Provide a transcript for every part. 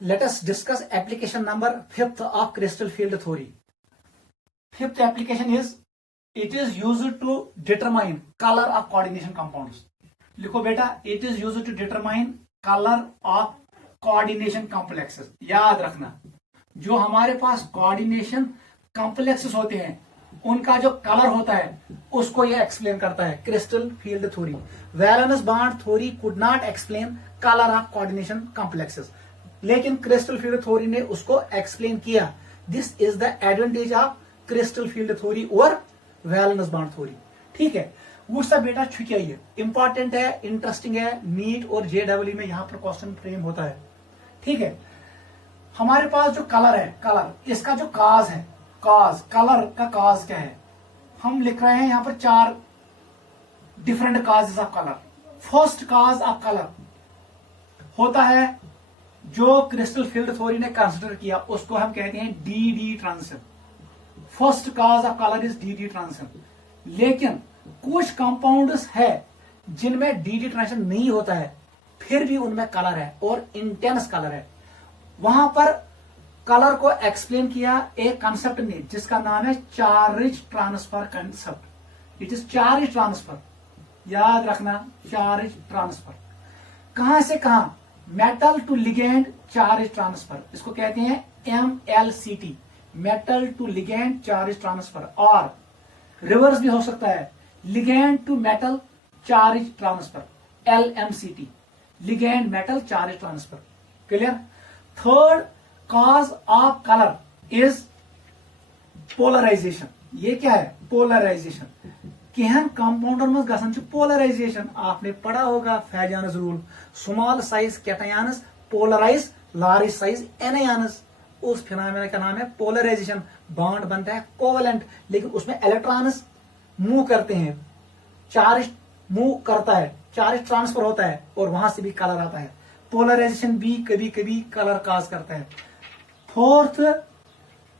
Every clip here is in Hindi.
Let us discuss application number 5th of crystal field theory. Fifth application is it is used to determine color of coordination compounds. लिखो बेटा, it is used to determine color of coordination complexes. याद रखना, जो हमारे पास coordination complexes होते हैं उनका जो कलर होता है उसको यह एक्सप्लेन करता है crystal field theory. Valence bond theory could not explain colour of coordination complexes, लेकिन क्रिस्टल फील्ड थ्योरी ने उसको एक्सप्लेन किया. This is the advantage of crystal field theory और वैलेंस बॉन्ड थ्योरी. ठीक है, वो सब बेटा छुकिया ये इंपॉर्टेंट है, इंटरेस्टिंग है. नीट और जेडब्ल्यू में यहां पर क्वेश्चन फ्रेम होता है. ठीक है, हमारे पास जो कलर है, कलर इसका जो काज है, काज कलर का काज क्या है, हम लिख रहे हैं यहां पर 4 different causes of colour. First cause of colour होता है जो क्रिस्टल फील्ड थ्योरी ने कंसिडर किया, उसको हम कहते हैं D transition. First cause of colour is D transition. लेकिन कुछ कंपाउंड्स है जिनमें डी ट्रांजिशन नहीं होता है, फिर भी उनमें कलर है और इंटेंस कलर है. वहां पर कलर को एक्सप्लेन किया एक कंसेप्ट ने जिसका नाम है charge transfer concept. It is charge transfer. याद रखना, चार्ज ट्रांसफर. कहां से कहां? Metal to ligand charge transfer, इसको कहते हैं MLCT, metal to ligand charge transfer. और रिवर्स भी हो सकता है, ligand to metal charge transfer, LMCT, ligand metal charge transfer. Clear? Third cause of colour is polarisation. ये क्या है? पोलराइजेशन. केहन कंपाउंडर में गसन पोलराइजेशन. आपने पढ़ा होगा Fajans rule, small size cations polarize large size anions. उस फिनोमेना का नाम है पोलराइजेशन. बॉन्ड बनता है कोवेलेंट, लेकिन उसमें इलेक्ट्रॉन्स मूव करते हैं, चार्ज मूव करता है, चार्ज ट्रांसफर होता है और वहां से भी कलर आता है. पोलराइजेशन भी कभी कभी कलर काज करता है. Fourth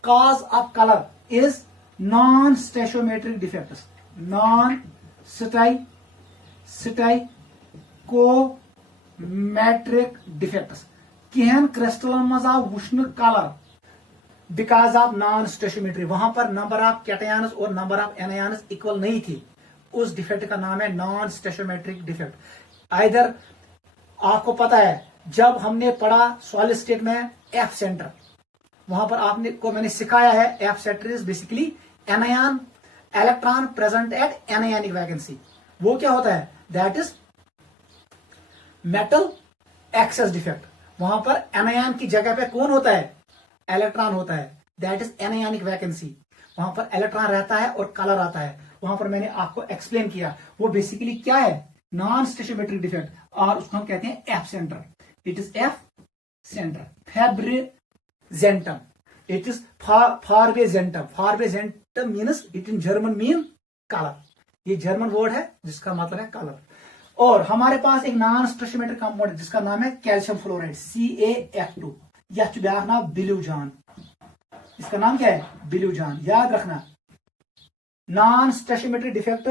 cause of colour is non stoichiometric defects. Non stoichiometric defects. केहन क्रिस्टलन मज आव वुश्न colour because of non stoichiometry. वहां पर नंबर ऑफ कैटायंस और नंबर ऑफ एनायंस इक्वल नहीं थी. उस डिफेक्ट का नाम है नॉन स्टेशोमेट्रिक डिफेक्ट. आइदर आपको पता है जब हमने पढ़ा सॉलिड स्टेट में एफ सेंटर, वहां पर आपने को मैंने सिखाया है F centre is basically anion electron present at anionic vacancy. वो क्या होता है? That is metal access defect. वहां पर एनायन की जगह पे कौन होता है? इलेक्ट्रॉन होता है. That is anionic vacancy. वहां पर इलेक्ट्रॉन रहता है और कलर आता है. वहां पर मैंने आपको एक्सप्लेन किया वो बेसिकली क्या है, नॉन स्टेशोमेट्रिक डिफेक्ट, और उसको हम कहते हैं F centre. It is F centre. फैब्रिजेंटम, इट इज फारबेजेंटम. फारबेजेंटम means it in German mean colour. ये जर्मन वर्ड है जिसका मतलब है कलर. और हमारे पास एक नॉन स्टेशोमेट्रिक कंपाउंड है जिसका नाम है कैल्शियम फ्लोराइड, CaF2. यह ब्याह नाम बिल्यूजान. इसका नाम क्या है? बिल्यूजान. याद रखना, non stoichiometric defect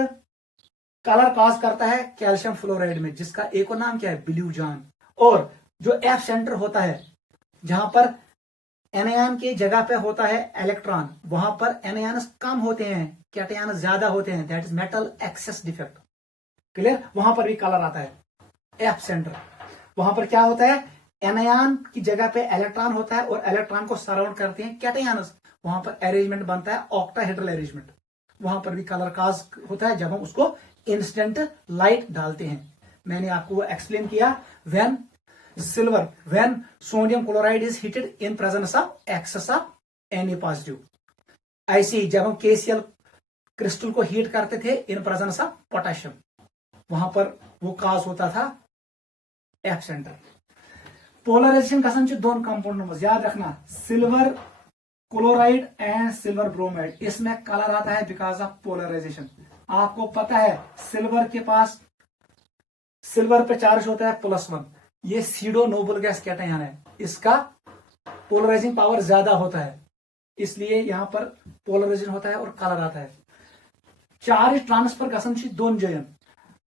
colour cause करता है कैल्शियम फ्लोराइड में, जिसका एक और नाम क्या है? बिल्यूजान. और जो एफ सेंटर होता है जहां पर एनायन की जगह पे होता है इलेक्ट्रॉन, वहां पर एनायंस कम होते हैं, कैटायंस ज्यादा होते हैं. That is metal access defect. Clear? वहां पर भी कलर आता है. एफ सेंटर, वहां पर क्या होता है? एनायन की जगह पे इलेक्ट्रॉन होता है और इलेक्ट्रॉन को सराउंड करते हैं कैटायंस. वहां पर अरेंजमेंट बनता है ऑक्टाहेड्रल अरेंजमेंट. वहां पर भी कलर काज होता है जब हम उसको इंस्टेंट लाइट डालते हैं. मैंने आपको वो एक्सप्लेन किया. When sodium chloride is heated in presence of excess of Na positive. ऐसे ही जब हम KCl क्रिस्टल को हीट करते थे इन प्रेजेंस ऑफ पोटेशियम, वहां पर वो काज होता था एफ सेंटर. पोलराइजेशन गसन दोन कंपाउंड में, याद रखना, silver chloride and silver bromide. इसमें कलर आता है बिकॉज ऑफ पोलराइजेशन. आपको पता है सिल्वर के पास, सिल्वर पे चार्ज होता है +1. ये सीडो नोबल गैस कैटायन है, इसका पोलराइजिंग पावर ज्यादा होता है, इसलिए यहां पर पोलराइजेशन होता है और कलर आता है. चार्ज ट्रांसफर गसन दोन जयन.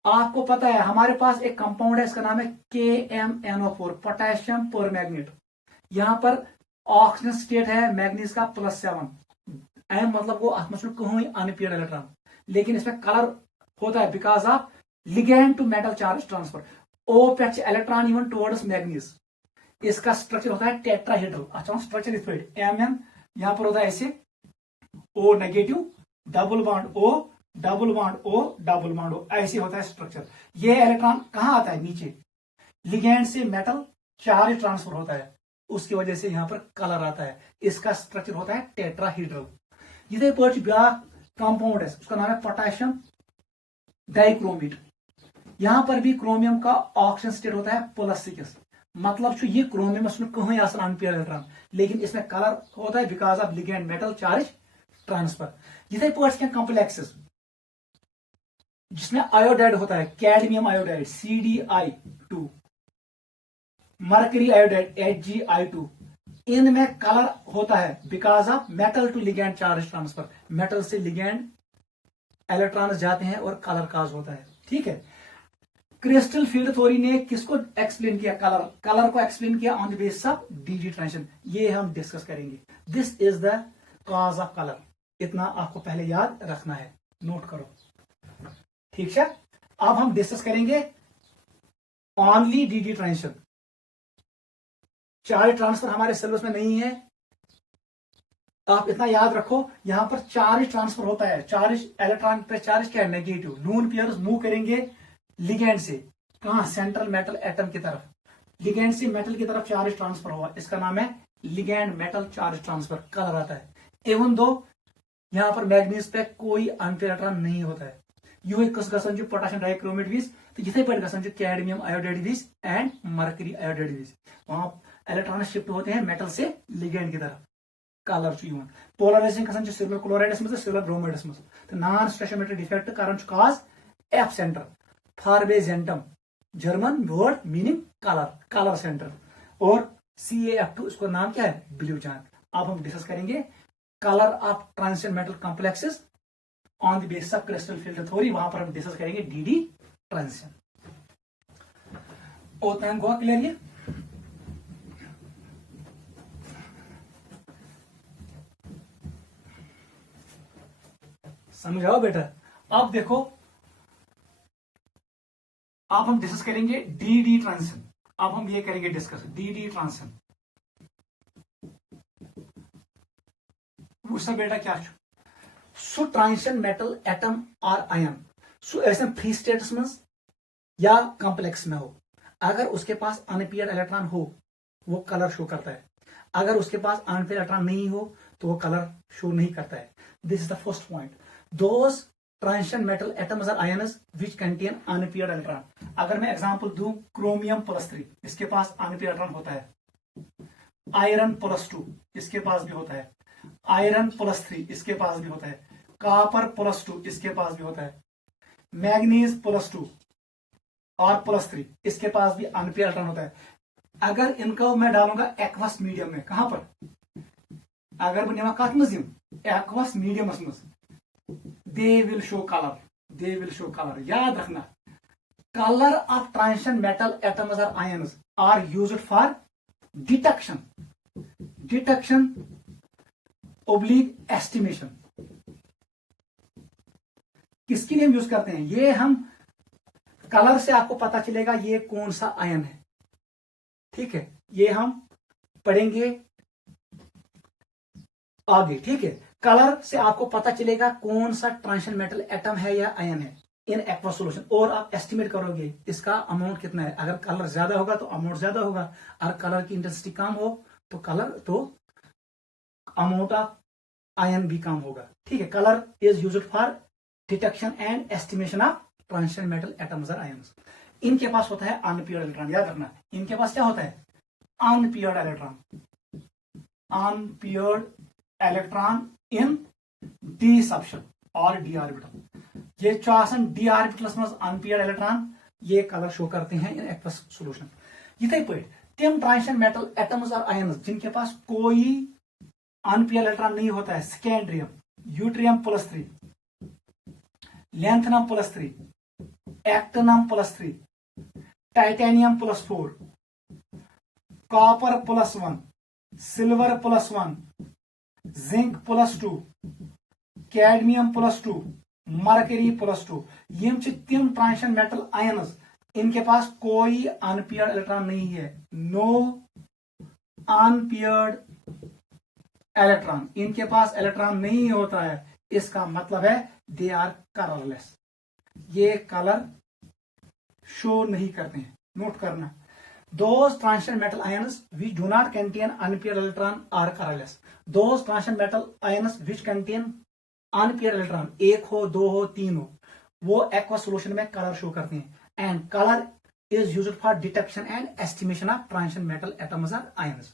आपको पता है हमारे पास एक कंपाउंड है, इसका नाम है KMnO4, पोटेशियम परमैंगनेट. यहाँ पर ऑक्सीजन स्टेट है मैग्नीज का +7, एम मतलब वो अत कहीं अनपेयर्ड इलेक्ट्रॉन, लेकिन इसमें कलर होता है because of ligand to metal charge transfer. O पे इलेक्ट्रॉन इवन टुवर्ड्स मैग्नीज, इसका स्ट्रक्चर होता है टेट्राहेड्रल। अच्छा स्ट्रक्चर इस एम यहाँ पर होता है ऐसे, O negative, double bond O, double bond O, double bond O, ऐसे होता है स्ट्रक्चर। ये इलेक्ट्रॉन कहाँ आता है? नीचे। लिगेंड से मेटल चार्ज ट्रांसफर होता है, उसकी वजह से यहां पर कलर आता है। इसका स्ट्रक्चर होता है टेट्राहेड्रल। इधे पे ब्या कंपाउंड है, उसका नाम है पोटेशियम डाइक्रोमेट। यहां पर भी क्रोमियम का ऑक्सीजन स्टेट होता है +6, मतलब ये क्रोमियम कहीं अनपेयर इलेक्ट्रॉन, लेकिन इसमें कलर होता है because of ligand metal charge transfer. इधे पे कॉम्प्लेक्सेस जिसमें आयोडाइड होता है, cadmium iodide CdI2, mercury iodide HgI2, इनमें कलर होता है because of metal to ligand charge transfer. Metal से लिगेंड इलेक्ट्रॉन जाते हैं और कलर काज होता है। ठीक है, क्रिस्टल फील्ड थ्योरी ने किसको एक्सप्लेन किया? कलर को एक्सप्लेन किया on the basis of DG transition. ये हम डिस्कस करेंगे। This is the cause of colour, इतना आपको पहले याद रखना है, नोट करो। ठीक है, अब हम डिस्कस करेंगे only DD transition. Charge transfer हमारे सिलेबस में नहीं है, आप इतना याद रखो। यहां पर चार्ज ट्रांसफर होता है, चार्ज इलेक्ट्रॉन पे चार्ज क्या है? नेगेटिव। लून पेयर्स मूव करेंगे लिगेंड से कहां? सेंट्रल मेटल एटम की तरफ। लिगेंड से मेटल की तरफ चार्ज ट्रांसफर हुआ, इसका नाम है ligand metal charge transfer. Colour आता है। एवन दो यहां पर मैग्नीज पे कोई अनपेयर इलेक्ट्रॉन नहीं होता है। यू कस गसन पोटेशियम डाइक्रोमेट वीज, तो इथे पे गसन कैडमियम आयोडाइड वीज एंड मर्करी आयोडाइड वीज, वहां इलेक्ट्रॉन शिफ्ट होते हैं मेटल से लिगेंड की तरफ। कलर पोलराइजेशन गसन सिल्वर क्लोराइडस में, सिल्वर ब्रोमाइडस में। तो नॉन स्टेशोमेट्रिक डिफेक्ट कारण काज एफ सेंटर फार्बेजेंटम, German word meaning colour, colour centre. और CaF2, इसको नाम क्या है? ब्लू चांद। अब हम डिस्कस करेंगे colour of transition metal complexes on the basis of crystal field theory. वहां पर हम डिस्कस करेंगे डीडी ट्रांजिशन। उतना गोवा क्लियर? ये समझाओ बेटा। अब देखो, अब हम डिस्कस करेंगे डीडी ट्रांजिशन। अब हम ये करेंगे डिस्कस डीडी ट्रांजिशन। उससे बेटा क्या सो ट्रांजिशन मेटल एटम और आयन सो ऐसे फ्री स्टेट्स में या कॉम्प्लेक्स में हो, अगर उसके पास अनपेयर्ड इलेक्ट्रॉन हो वो कलर शो करता है, अगर उसके पास अनपेयर्ड इलेक्ट्रॉन नहीं हो तो वो कलर शो नहीं करता है। This is the first point. Those transition metal atoms और ions which contain unpaired electron. अगर मैं एग्जांपल दूं, क्रोमियम +3, इसके पास अनपेयर्ड इलेक्ट्रॉन होता है। आयरन +2, इसके पास भी होता है। आयरन +3, इसके पास भी होता है। कॉपर +2, इसके पास भी होता है। मैग्नीज +2 और +3, इसके पास भी अनपेयर्ड इलेक्ट्रॉन होता है। अगर इनको मैं डालूंगा एक्वस मीडियम में, कहां पर? अगर मैं निमा कत मज एक्वस मीडियम मज, they will show colour, they will show colour. याद रखना, colour of transition metal atoms और ions are used for detection, detection oblique estimation. किसके लिए हम यूज करते हैं? ये हम कलर से आपको पता चलेगा ये कौन सा आयन है। ठीक है, ये हम पढ़ेंगे आगे। ठीक है, कलर से आपको पता चलेगा कौन सा ट्रांजिशन मेटल एटम है या आयन है इन एक्वा सोल्यूशन, और आप एस्टिमेट करोगे इसका अमाउंट कितना है। अगर कलर ज्यादा होगा तो अमाउंट ज्यादा होगा, और कलर की इंटेंसिटी कम हो तो कलर तो अमाउंट ऑफ आयन भी कम होगा। ठीक है, colour is used for detection and estimation of transition metal atoms और आयन्स। इनके पास होता है अनपेयर्ड इलेक्ट्रॉन। याद रखना, इनके पास क्या होता है? Unpaired electron, unpaired electron in d subshell और डी ऑर्बिटल। ये डी ऑर्बिटल्स में अनपेयर्ड इलेक्ट्रॉन ये कलर शो करते हैं इन एक्वस सॉल्यूशन। इथे पे तम ट्रांजिशन मेटल एटम्स और आयन्स जिनके पास कोई अनपेयर्ड इलेक्ट्रॉन नहीं होता है, scandium, yttrium +3, lanthanum +3, actinium +3, titanium +4, copper +1, silver +1, zinc +2, cadmium +2, mercury +2। यम तिम ट्रांजिशन मेटल आयन्स, इनके पास कोई अनपेयर्ड इलेक्ट्रॉन नहीं है, नो अनपेयर्ड इलेक्ट्रॉन, इनके पास इलेक्ट्रॉन नहीं होता है। इसका मतलब है दे आर कलरलेस, ये कलर शो नहीं करते हैं। नोट करना, those transition metal ions which do not contain unpaired electron are colorless. Those transition metal ions which contain unpaired electron, एक हो, दो हो, तीन हो, वो aqueous solution में कलर शो करते हैं। and color is used for detection and estimation of transition metal atoms or ions.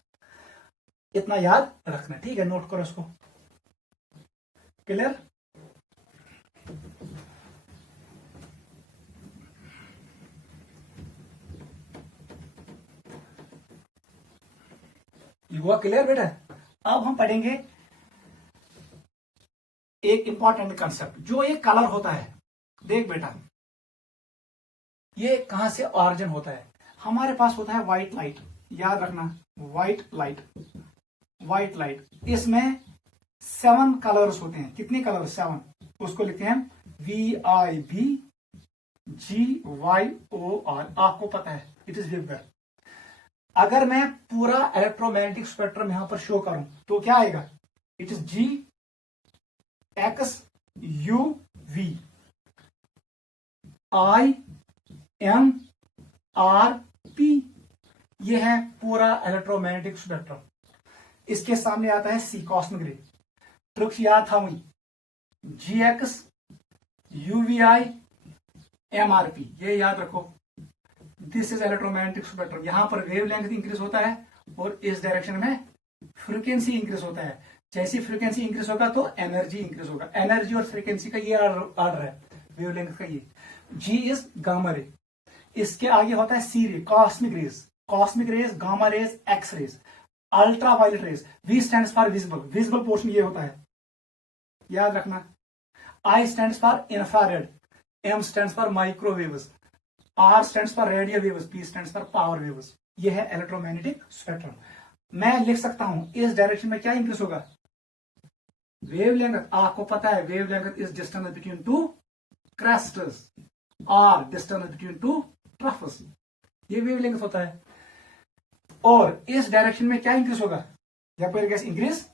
इतना याद रखना, ठीक है? नोट करो इसको। क्लियर? हुआ क्लियर बेटा? अब हम पढ़ेंगे एक इंपॉर्टेंट कंसेप्ट, जो ये कलर होता है। देख बेटा, ये कहां से ऑरिजिन होता है? हमारे पास होता है व्हाइट लाइट, याद रखना, व्हाइट लाइट, व्हाइट लाइट। इसमें 7 कलर्स होते हैं। कितने कलर? 7। उसको लिखते हैं VIBGYOR। आपको पता है, इट इज विवर। अगर मैं पूरा इलेक्ट्रोमैग्नेटिक स्पेक्ट्रम यहां पर शो करूं तो क्या आएगा? It is GXUV IMRP। यह है पूरा इलेक्ट्रोमैग्नेटिक स्पेक्ट्रम। इसके सामने आता है C, कॉस्मिक रे। ट्रिक्स याद था वही, GX UVI MRP, ये याद रखो। This is electromagnetic spectrum. यहां पर वेवलेंथ इंक्रीज होता है और इस डायरेक्शन में फ्रीक्वेंसी इंक्रीज होता है। जैसी फ्रीक्वेंसी इंक्रीज होगा तो एनर्जी इंक्रीज होगा। एनर्जी और फ्रीक्वेंसी का ये ऑर्डर है, वेवलेंथ का ये। जी इज गामा रे। इसके आगे होता है C ray, cosmic rays. Cosmic rays, gamma rays, X rays, ultra violet rays. V stand for visible, visible portion ये होता है, याद रखना। I stand for infrared, M stand for microwaves, R stand for radio waves, P stand for power waves. ये है इलेक्ट्रोमैग्नेटिक स्पेक्ट्रम। मैं लिख सकता हूं इस डायरेक्शन में क्या इंक्रीज होगा? वेवलेंथ। आपको पता है wavelength is distance between two crests और डिस्टेंस बिटवीन टू ट्रफस, ये वेवलेंथ होता है। और इस डायरेक्शन में क्या इंक्रीज होगा? इंक्रीज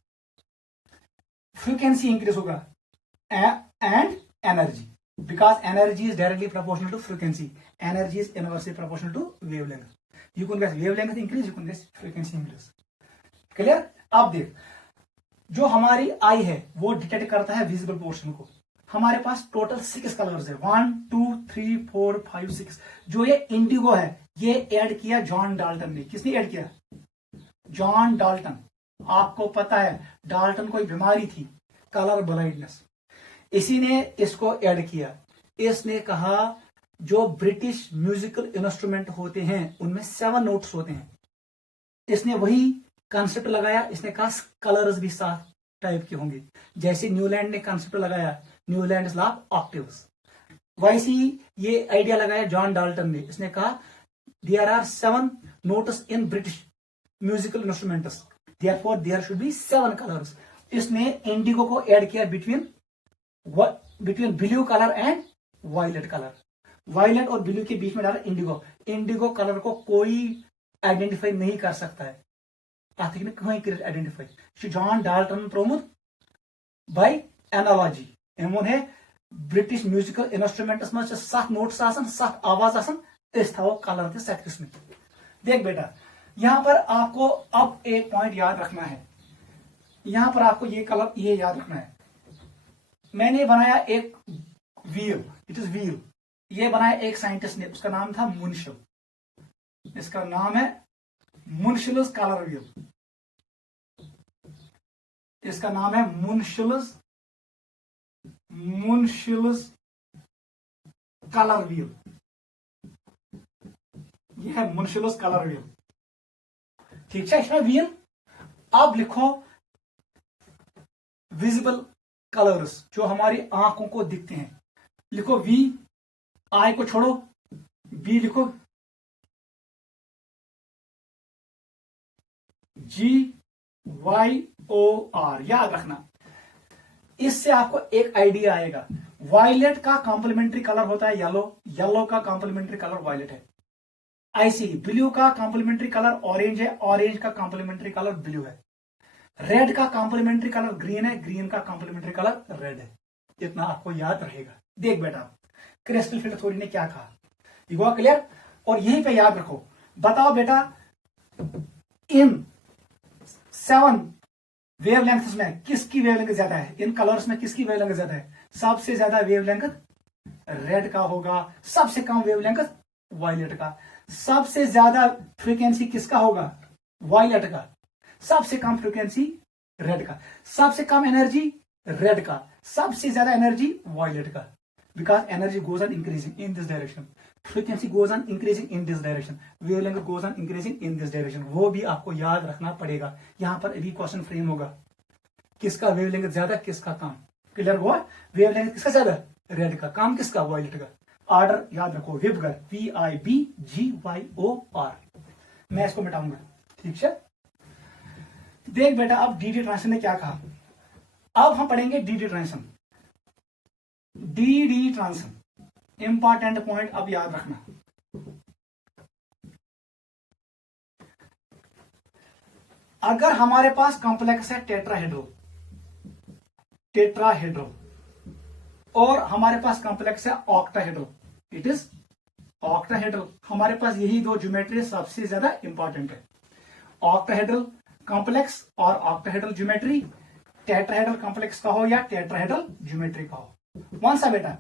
फ्रीक्वेंसी इंक्रीज होगा and energy, because energy is directly proportional to frequency. Energy is inversely proportional to wavelength. You can guess wavelength increase, you can guess frequency increase. Clear? अब देख, जो हमारी आई है वो डिटेक्ट करता है विजिबल पोर्शन को। हमारे पास टोटल 6 कलर्स है, 1 2 3 4 5 6। जो ये इंडिगो है ये ऐड किया जॉन डाल्टन ने। किसने ऐड किया? John Dalton. आपको पता है डाल्टन कोई बीमारी थी, कलर ब्लाइंडनेस, इसी ने इसको ऐड किया। इसने कहा जो ब्रिटिश म्यूजिकल इंस्ट्रूमेंट होते हैं उनमें 7 नोट्स होते हैं। इसने वही कंसेप्ट लगाया। इसने कहा कलर्स भी 7 टाइप के होंगे। जैसे न्यूलैंड ने कंसेप्ट लगाया न्यूलैंड लॉ ऑफ ऑक्टेव्स, वैसे ही ये आइडिया लगाया जॉन डाल्टन ने। इसने कहा there are 7 notes in British musical instruments, therefore there should be 7 colours. इसने इंडिगो को ऐड किया between blue colour and violet colour. Violet और ब्लू के बीच में डाला इंडिगो। इंडिगो कलर को कोई आइडेंटिफाई नहीं कर सकता है। आइडेंटिफाई जॉन डाल्टन प्रोमुत बाय एनालॉजी। यमोन है ब्रिटिश म्यूजिकल इंस्ट्रूमेंट्स में 7 नोट्स आसन, 7 आवाज आसन, इस था वो कलर थे 7 किस्म। देख बेटा, यहां पर आपको अब एक पॉइंट याद रखना है। यहां पर आपको ये कलर ये याद रखना है। मैंने बनाया एक व्हील, इट इज व्हील। ये बनाया एक साइंटिस्ट ने, उसका नाम था मुनशिल। इसका नाम है मुनशिलस कलर व्हील। इसका नाम है मुनशिलस कलर व्हील। यह है मुनशिलस कलर व्हील, ठीक है? इसमें व्हील। अब लिखो विजिबल कलर्स जो हमारी आंखों को दिखते हैं। लिखो वी, आई को छोड़ो, बी लिखो, जी YOR, याद रखना। इससे आपको एक आइडिया आएगा। वायलेट का कॉम्प्लीमेंट्री कलर होता है येलो, येलो का कॉम्प्लीमेंट्री कलर वायलेट है। ऐसे ही ब्लू का कॉम्प्लीमेंट्री कलर ऑरेंज है, ऑरेंज का कॉम्प्लीमेंट्री कलर ब्लू है। रेड का कॉम्प्लीमेंट्री कलर ग्रीन है, ग्रीन का कॉम्प्लीमेंट्री कलर रेड है। इतना आपको याद रहेगा। देख बेटा, क्रिस्टल फील्ड थ्योरी ने क्या कहा, ये हुआ क्लियर। और यहीं पे याद रखो, बताओ बेटा इन 7 वेवलेंथ्स में किसकी वेवलेंथ ज्यादा है, इन कलर्स में किसकी वेवलेंथ ज्यादा है। सबसे ज्यादा वेवलेंथ रेड का होगा, सबसे कम वेवलेंथ वायलेट का। सबसे ज्यादा फ्रीक्वेंसी किसका होगा, वायलेट का। सबसे कम फ्रीक्वेंसी रेड का। सबसे कम एनर्जी रेड का, सबसे ज्यादा एनर्जी वायलेट का। Because energy goes on increasing in this direction, frequency goes on increasing in this direction, wavelength goes on increasing in this direction. वो भी आपको याद रखना पड़ेगा। यहां पर अभी क्वेश्चन फ्रेम होगा, किसका वेवलेंथ ज्यादा किसका कम। क्लियर हुआ, वेवलेंथ किसका ज्यादा रेड का, कम किसका वायलेट का। ऑर्डर याद रखो, विबगर VIBGYOR। मैं इसको मिटाऊंगा, ठीक है। देख बेटा, अब डीडी ट्रांजिशन ने क्या कहा। अब हम पढ़ेंगे DD transition. DD transition important point अब याद रखना। अगर हमारे पास कॉम्प्लेक्स है टेट्राहेड्रल, टेट्राहेड्रल, और हमारे पास कॉम्प्लेक्स है ऑक्टाहेड्रल, इट इज ऑक्टाहेड्रल। हमारे पास यही दो ज्योमेट्री सबसे ज्यादा इंपॉर्टेंट है, ऑक्टाहेड्रल कॉम्प्लेक्स और ऑक्टाहेड्रल ज्योमेट्री। टेट्राहेड्रल कॉम्प्लेक्स का हो या टेट्राहेड्रल ज्योमेट्री का हो। कौन सा बेटा,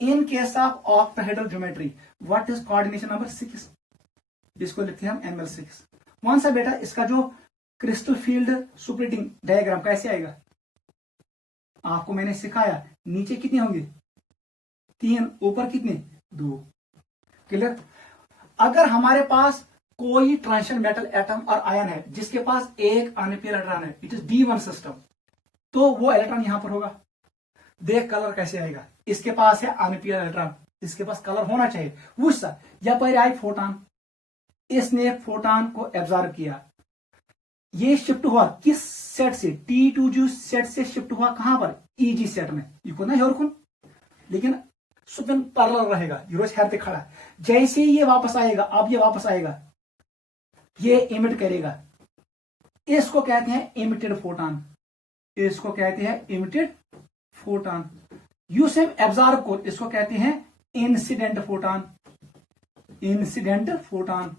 in case of octahedral geometry what is coordination number 6, इसको लिखते हैं हम ML6। कौन सा बेटा, इसका जो क्रिस्टल फील्ड सुपरेटिंग डायग्राम कैसे आएगा, आपको मैंने सिखाया। नीचे कितने होंगे 3, ऊपर कितने 2। क्लियर। अगर हमारे पास कोई ट्रांजिशन मेटल एटम और आयन है जिसके पास एक अनपेयर इलेक्ट्रॉन है, इट इज D1 सिस्टम, तो वो इलेक्ट्रॉन यहां पर होगा। देख कलर कैसे आएगा, इसके पास है अनपेयर इलेक्ट्रॉन, इसके पास कलर होना चाहिए। वुसा या पर आई फोटोन, इसने फोटोन को एब्जॉर्ब किया, ये शिफ्ट हुआ किस सेट से, T2 जो सेट से शिफ्ट हुआ कहां पर, EG सेट में। लेकिन सुपिन पैरेलल रहेगा, यूरोस हेर पे खड़ा। जैसे ही ये वापस आएगा, अब ये वापस आएगा, ये इमिट करेगा। इसको कहते हैं इमिटेड फोटोन, इसको कहते हैं emitted photon. You same absorb को इसको कहते हैं इंसिडेंट फोटोन, इंसिडेंट फोटोन।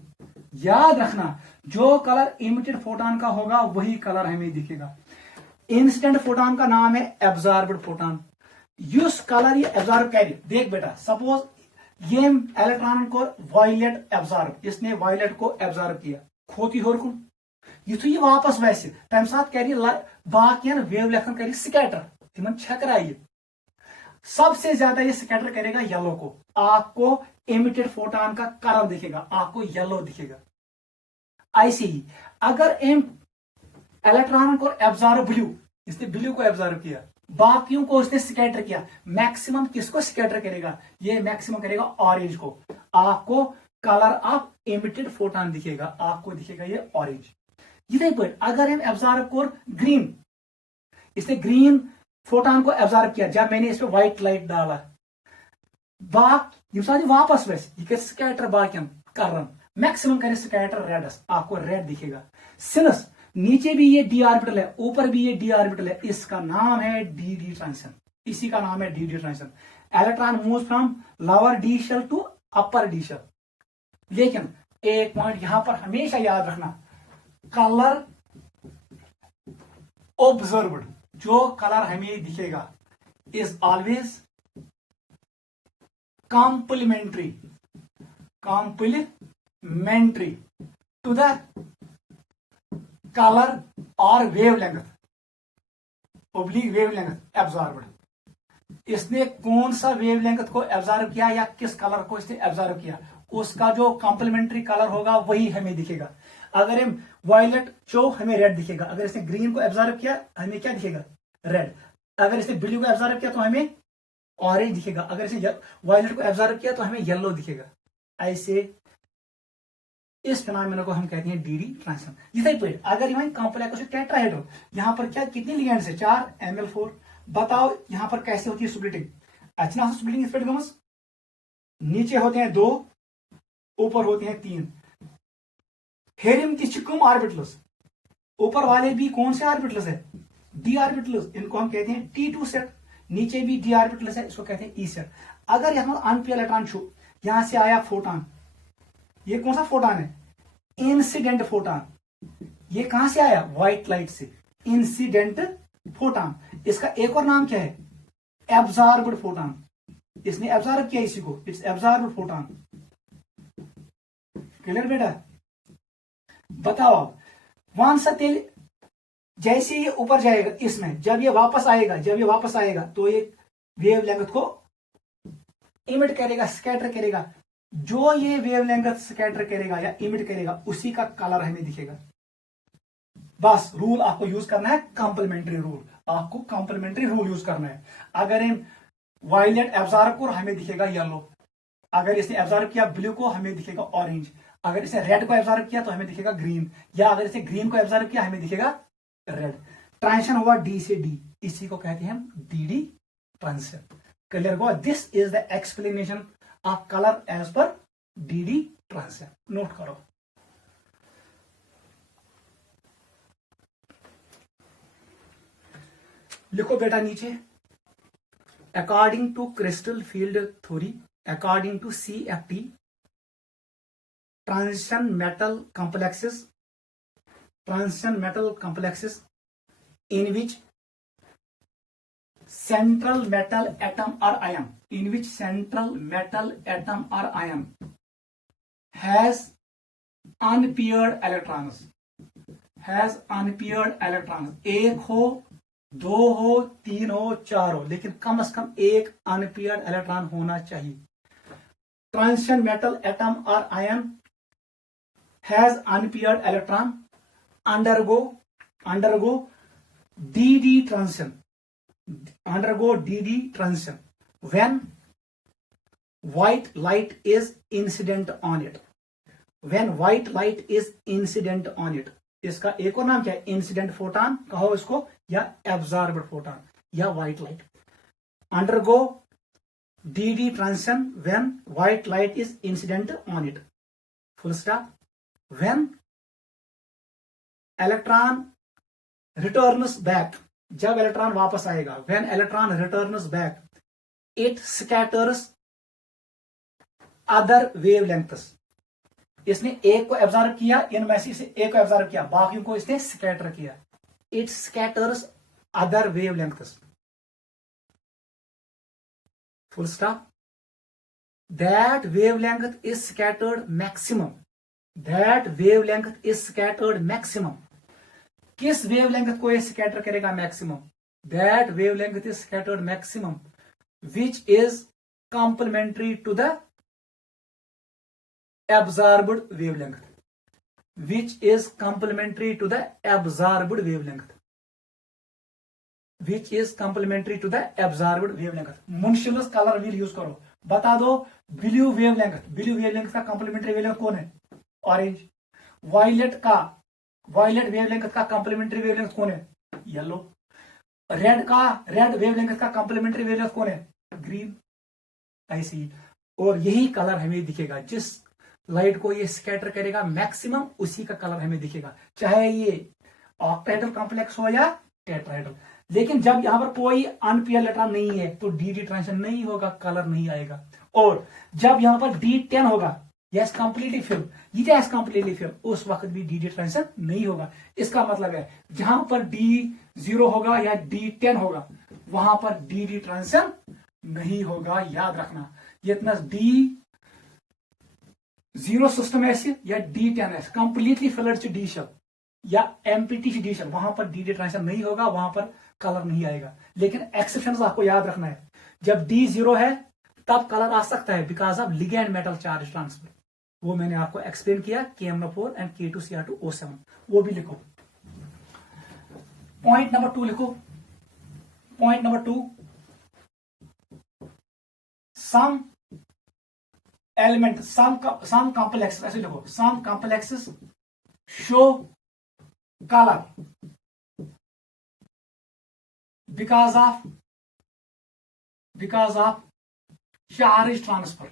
याद रखना, जो कलर इमिटेड फोटोन का होगा वही कलर हमें दिखेगा। इंसिडेंट फोटोन का नाम है एब्जॉर्ब्ड फोटोन। यूस कलर ये एब्जॉर्ब करे। देख बेटा, सपोज ये इलेक्ट्रॉन को वायलेट एब्जॉर्ब, इसने वायलेट को एब्जॉर्ब किया, खोती होर कुन युथु ये वापस वैसे तम साथ कर बाकियन वेवलेंथन कर स्कैटर, तिमन छकराई। सबसे ज्यादा ये स्कैटर करेगा येलो को। आपको इमिटेड फोटोन का कलर दिखेगा, आपको येलो दिखेगा। ऐसे ही अगर इन इलेक्ट्रॉन को एब्जॉर्ब ब्लू, इसने ब्लू को एब्जॉर्ब किया, बाकियों को उसने स्कैटर किया, मैक्सिमम किसको स्कैटर करेगा, ये मैक्सिमम करेगा ऑरेंज को। आपको कलर ऑफ इमिटेड फोटोन दिखेगा, आपको दिखेगा ये ऑरेंज। इधे पर अगर हम एब्जॉर्ब को ग्रीन, इसने ग्रीन फोटोन को एब्जॉर्ब किया, जब मैंने इस पे व्हाइट लाइट डाला, वापस वैसे ये स्कैटर बाकियन कर मैक्सिमम करे स्कैटर रेडस, आपको रेड दिखेगा। सिनस नीचे भी ये डी ऑर्बिटल है, ऊपर भी ये डी ऑर्बिटल है, इसका नाम है डी ट्रांजिशन, इसी का नाम है D transition. Electron move from lower D shell to upper D shell. लेकिन एक पॉइंट यहां पर हमेशा याद रखना, कलर ऑब्जर्व्ड, जो कलर हमें दिखेगा is always complementary, complementary to the colour और वेवलेंथ, ओब्लिक वेवलेंथ एब्जॉर्ब्ड। इसने कौन सा वेवलेंथ को एब्जॉर्ब किया या किस कलर को इसने एब्जॉर्ब किया, उसका जो कॉम्प्लीमेंट्री कलर होगा वही हमें दिखेगा। अगर हम वायलेट जो हमें रेड दिखेगा, अगर इसने ग्रीन को एब्जॉर्ब किया हमें क्या दिखेगा, रेड। अगर इसने ब्लू को एब्जॉर्ब किया तो हमें ऑरेंज दिखेगा, अगर इसने वायलेट को एब्जॉर्ब किया तो हमें येलो दिखेगा। ऐसे इस फिनोमेना को हम कहते हैं डीडी ट्रांजिशन। इथे पे अगर यहाँ कॉम्प्लेक्स टेट्राहेड्रल, यहाँ पर क्या कितनी लिगेंड्स है 4 Ml4। बताओ यहाँ पर कैसे होती है स्प्लिटिंग। अचानक स्प्लिटिंग इस पे नीचे होते हैं 2, ऊपर होते हैं 3। हेरियम की चिकुम ऑर्बिटल्स, ऊपर वाले भी कौन से ऑर्बिटल्स है डी ऑर्बिटल्स, इनको हम कहते हैं T2 सेट। नीचे भी डी ऑर्बिटल्स है, इसको कहते हैं ई सेट। अगर यहाँ अनपेयर इलेक्ट्रॉन छू, यहां से आया फोटॉन, ये कौन सा फोटॉन है इंसिडेंट फोटॉन। ये कहां से आया व्हाइट लाइट से, इंसिडेंट फोटॉन। इसका एक और नाम क्या है एब्जॉर्ब्ड फोटॉन। इसने एब्जॉर्ब किया इसी को, इट्स एब्जॉर्ब्ड फोटॉन। क्लियर बेटा। बताओ आप वहां से तेल जैसे ये ऊपर जाएगा इसमें, जब ये वापस आएगा तो ये वेव लेंथ को इमिट करेगा, स्कैटर करेगा। जो ये वेव लेंथ स्कैटर करेगा या इमिट करेगा उसी का कलर हमें दिखेगा। बस रूल आपको यूज करना है कॉम्प्लीमेंट्री रूल, आपको कॉम्प्लीमेंट्री रूल यूज करना है। अगर इन वायलेट एब्जॉर्ब को हमें दिखेगा येलो, अगर इसने एब्जॉर्ब किया ब्लू को हमें दिखेगा ऑरेंज, अगर इसने रेड को एब्जॉर्ब किया तो हमें दिखेगा ग्रीन, या अगर इसने ग्रीन को एब्जॉर्ब किया हमें दिखेगा रेड। ट्रांजिशन हुआ डी से डी, इसी को कहते हैं हम डीडी ट्रांजिशन। क्लियर हुआ। This is the explanation of colour as per DD transition. Note करो। लिखो बेटा नीचे, according to crystal field theory, according to CFT, transition metal complexes in which central metal atom or ion has unpaired electrons, एक हो, 2 हो, 3 हो, 4 हो, लेकिन कम से कम एक अनपेयर्ड इलेक्ट्रॉन होना चाहिए। ट्रांजिशन मेटल एटम और ion has unpaired electron undergo DD transition, when white light is incident on it, इसका एक और नाम क्या है इंसिडेंट फोटॉन कहो इसको, या एब्जॉर्ब्ड फोटॉन या white light. Undergo DD transition when white light is incident on it, full stop। when electron returns back, जब इलेक्ट्रॉन वापस आएगा, when electron returns back it scatters other wavelengths, इसने एक को एब्जॉर्ब किया, इनमें से एक को एब्जॉर्ब किया, बाकियों को इसने स्कैटर किया। it scatters other wavelengths, full stop। that wavelength is scattered maximum, किस वेवलेंथ को ये स्कैटर करेगा maximum, that wavelength is scattered maximum which is complementary to the absorbed wavelength, Munsell's colour wheel use करो। बता दो ब्लू वेवलेंथ का कॉम्प्लीमेंट्री वेवलेंथ कौन है ऑरेंज। वायलेट वेवलेंथ का कॉम्प्लीमेंट्री वेवलेंथ कौन है येलो। रेड वेवलेंथ का कॉम्प्लीमेंट्री वेवलेंथ कौन है ग्रीन। ऐसी और यही कलर हमें दिखेगा, जिस लाइट को ये स्कैटर करेगा मैक्सिमम उसी का कलर हमें दिखेगा, चाहे ये ऑक्टाहेड्रल कॉम्प्लेक्स हो या टेट्राहेड्रल। लेकिन जब यहां पर कोई अनपेयर इलेक्ट्रॉन नहीं है तो डीडी ट्रांजिशन नहीं होगा, कलर नहीं आएगा। और जब यहां पर D10 होगा, यस कंप्लीटली फिल्म, उस वक्त भी डीडी ट्रांजिशन नहीं होगा। इसका मतलब है जहां पर D0 होगा या D10 होगा वहां पर डीडी ट्रांजिशन नहीं होगा, याद रखना। ये इतना D0 सिस्टम ऐसे या D10 completely filled D shell या एमपीटी डी शेल, वहां पर डीडी ट्रांजिशन नहीं होगा, वहां पर कलर नहीं आएगा। लेकिन एक्सेप्शन आपको याद रखना है, जब D0 है तब कलर आ सकता है because of ligand metal charge transfer. वो मैंने आपको एक्सप्लेन किया KMnO4 एंड K2Cr2O7, वो भी लिखो। पॉइंट नंबर 2 लिखो। Point number 2, some element some complexes, ऐसे लिखो, some complexes show color because of charge transfer.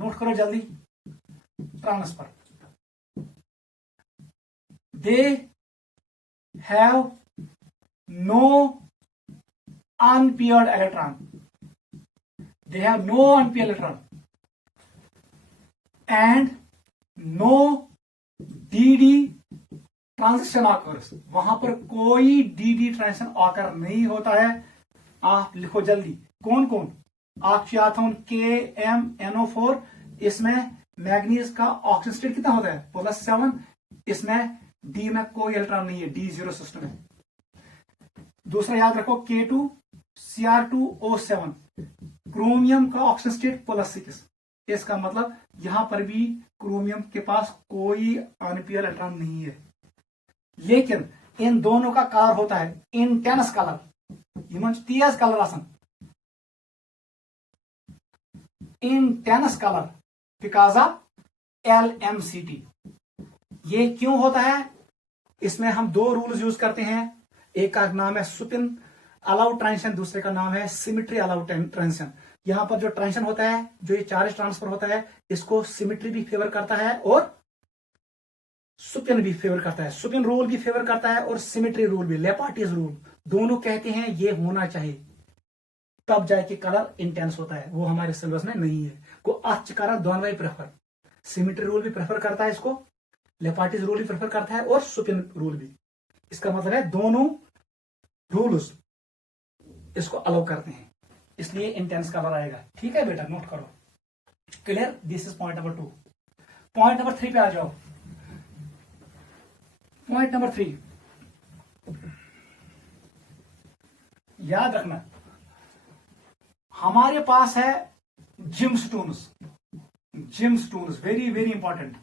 Note करो जल्दी. Transfer. They have no unpaired electron. And no DD transition occurs. वहां पर कोई DD ट्रांजिशन ऑकर नहीं होता है. आप लिखो जल्दी कौन कौन. ऑक्सीआथोन KMNO4. इसमें मैग्नीज का ऑक्सीजन स्टेट कितना होता है? +7. इसमें D में कोई इलेक्ट्रॉन नहीं है, D0 सिस्टम है. दूसरा याद रखो K2Cr2O7. क्रोमियम का ऑक्सीजन स्टेट +6. इसका मतलब यहां पर भी क्रोमियम के पास कोई अनपेयर इलेक्ट्रॉन नहीं है. लेकिन इन दोनों का कलर होता है इंटेंस कलर. तेज कलर आसान intense colour because of LMCT. ये क्यों होता है? इसमें हम दो रूल्स यूज करते हैं. एक का नाम है सुपिन अलाउड ट्रांजिशन, दूसरे का नाम है सिमिट्री अलाउड ट्रांजिशन. यहां पर जो ट्रांजिशन होता है, जो ये चार्ज ट्रांसफर होता है, इसको सिमिट्री भी फेवर करता है और सुपिन भी फेवर करता है. सुपिन रूल भी फेवर करता है और सिमिट्री रूल भी, लेपार्टीज रूल. दोनों कहते हैं ये होना चाहिए, तब जाके कलर इंटेंस होता है. वो हमारे सिलेबस में नहीं है. को अच्छ कलर दोनों प्रेफर. सिमिट्री रूल भी प्रेफर करता है इसको, लेपार्टीज रूल भी प्रेफर करता है और सुपिन रूल भी. इसका मतलब है दोनों रूल्स इसको अलाउ करते हैं, इसलिए इंटेंस कलर आएगा. ठीक है बेटा, नोट करो. Clear? This is point number 2. Point number 3 पे आ जाओ. पॉइंट नंबर 3 याद रखना, हमारे पास है जिमस्टोन्स. Very very important.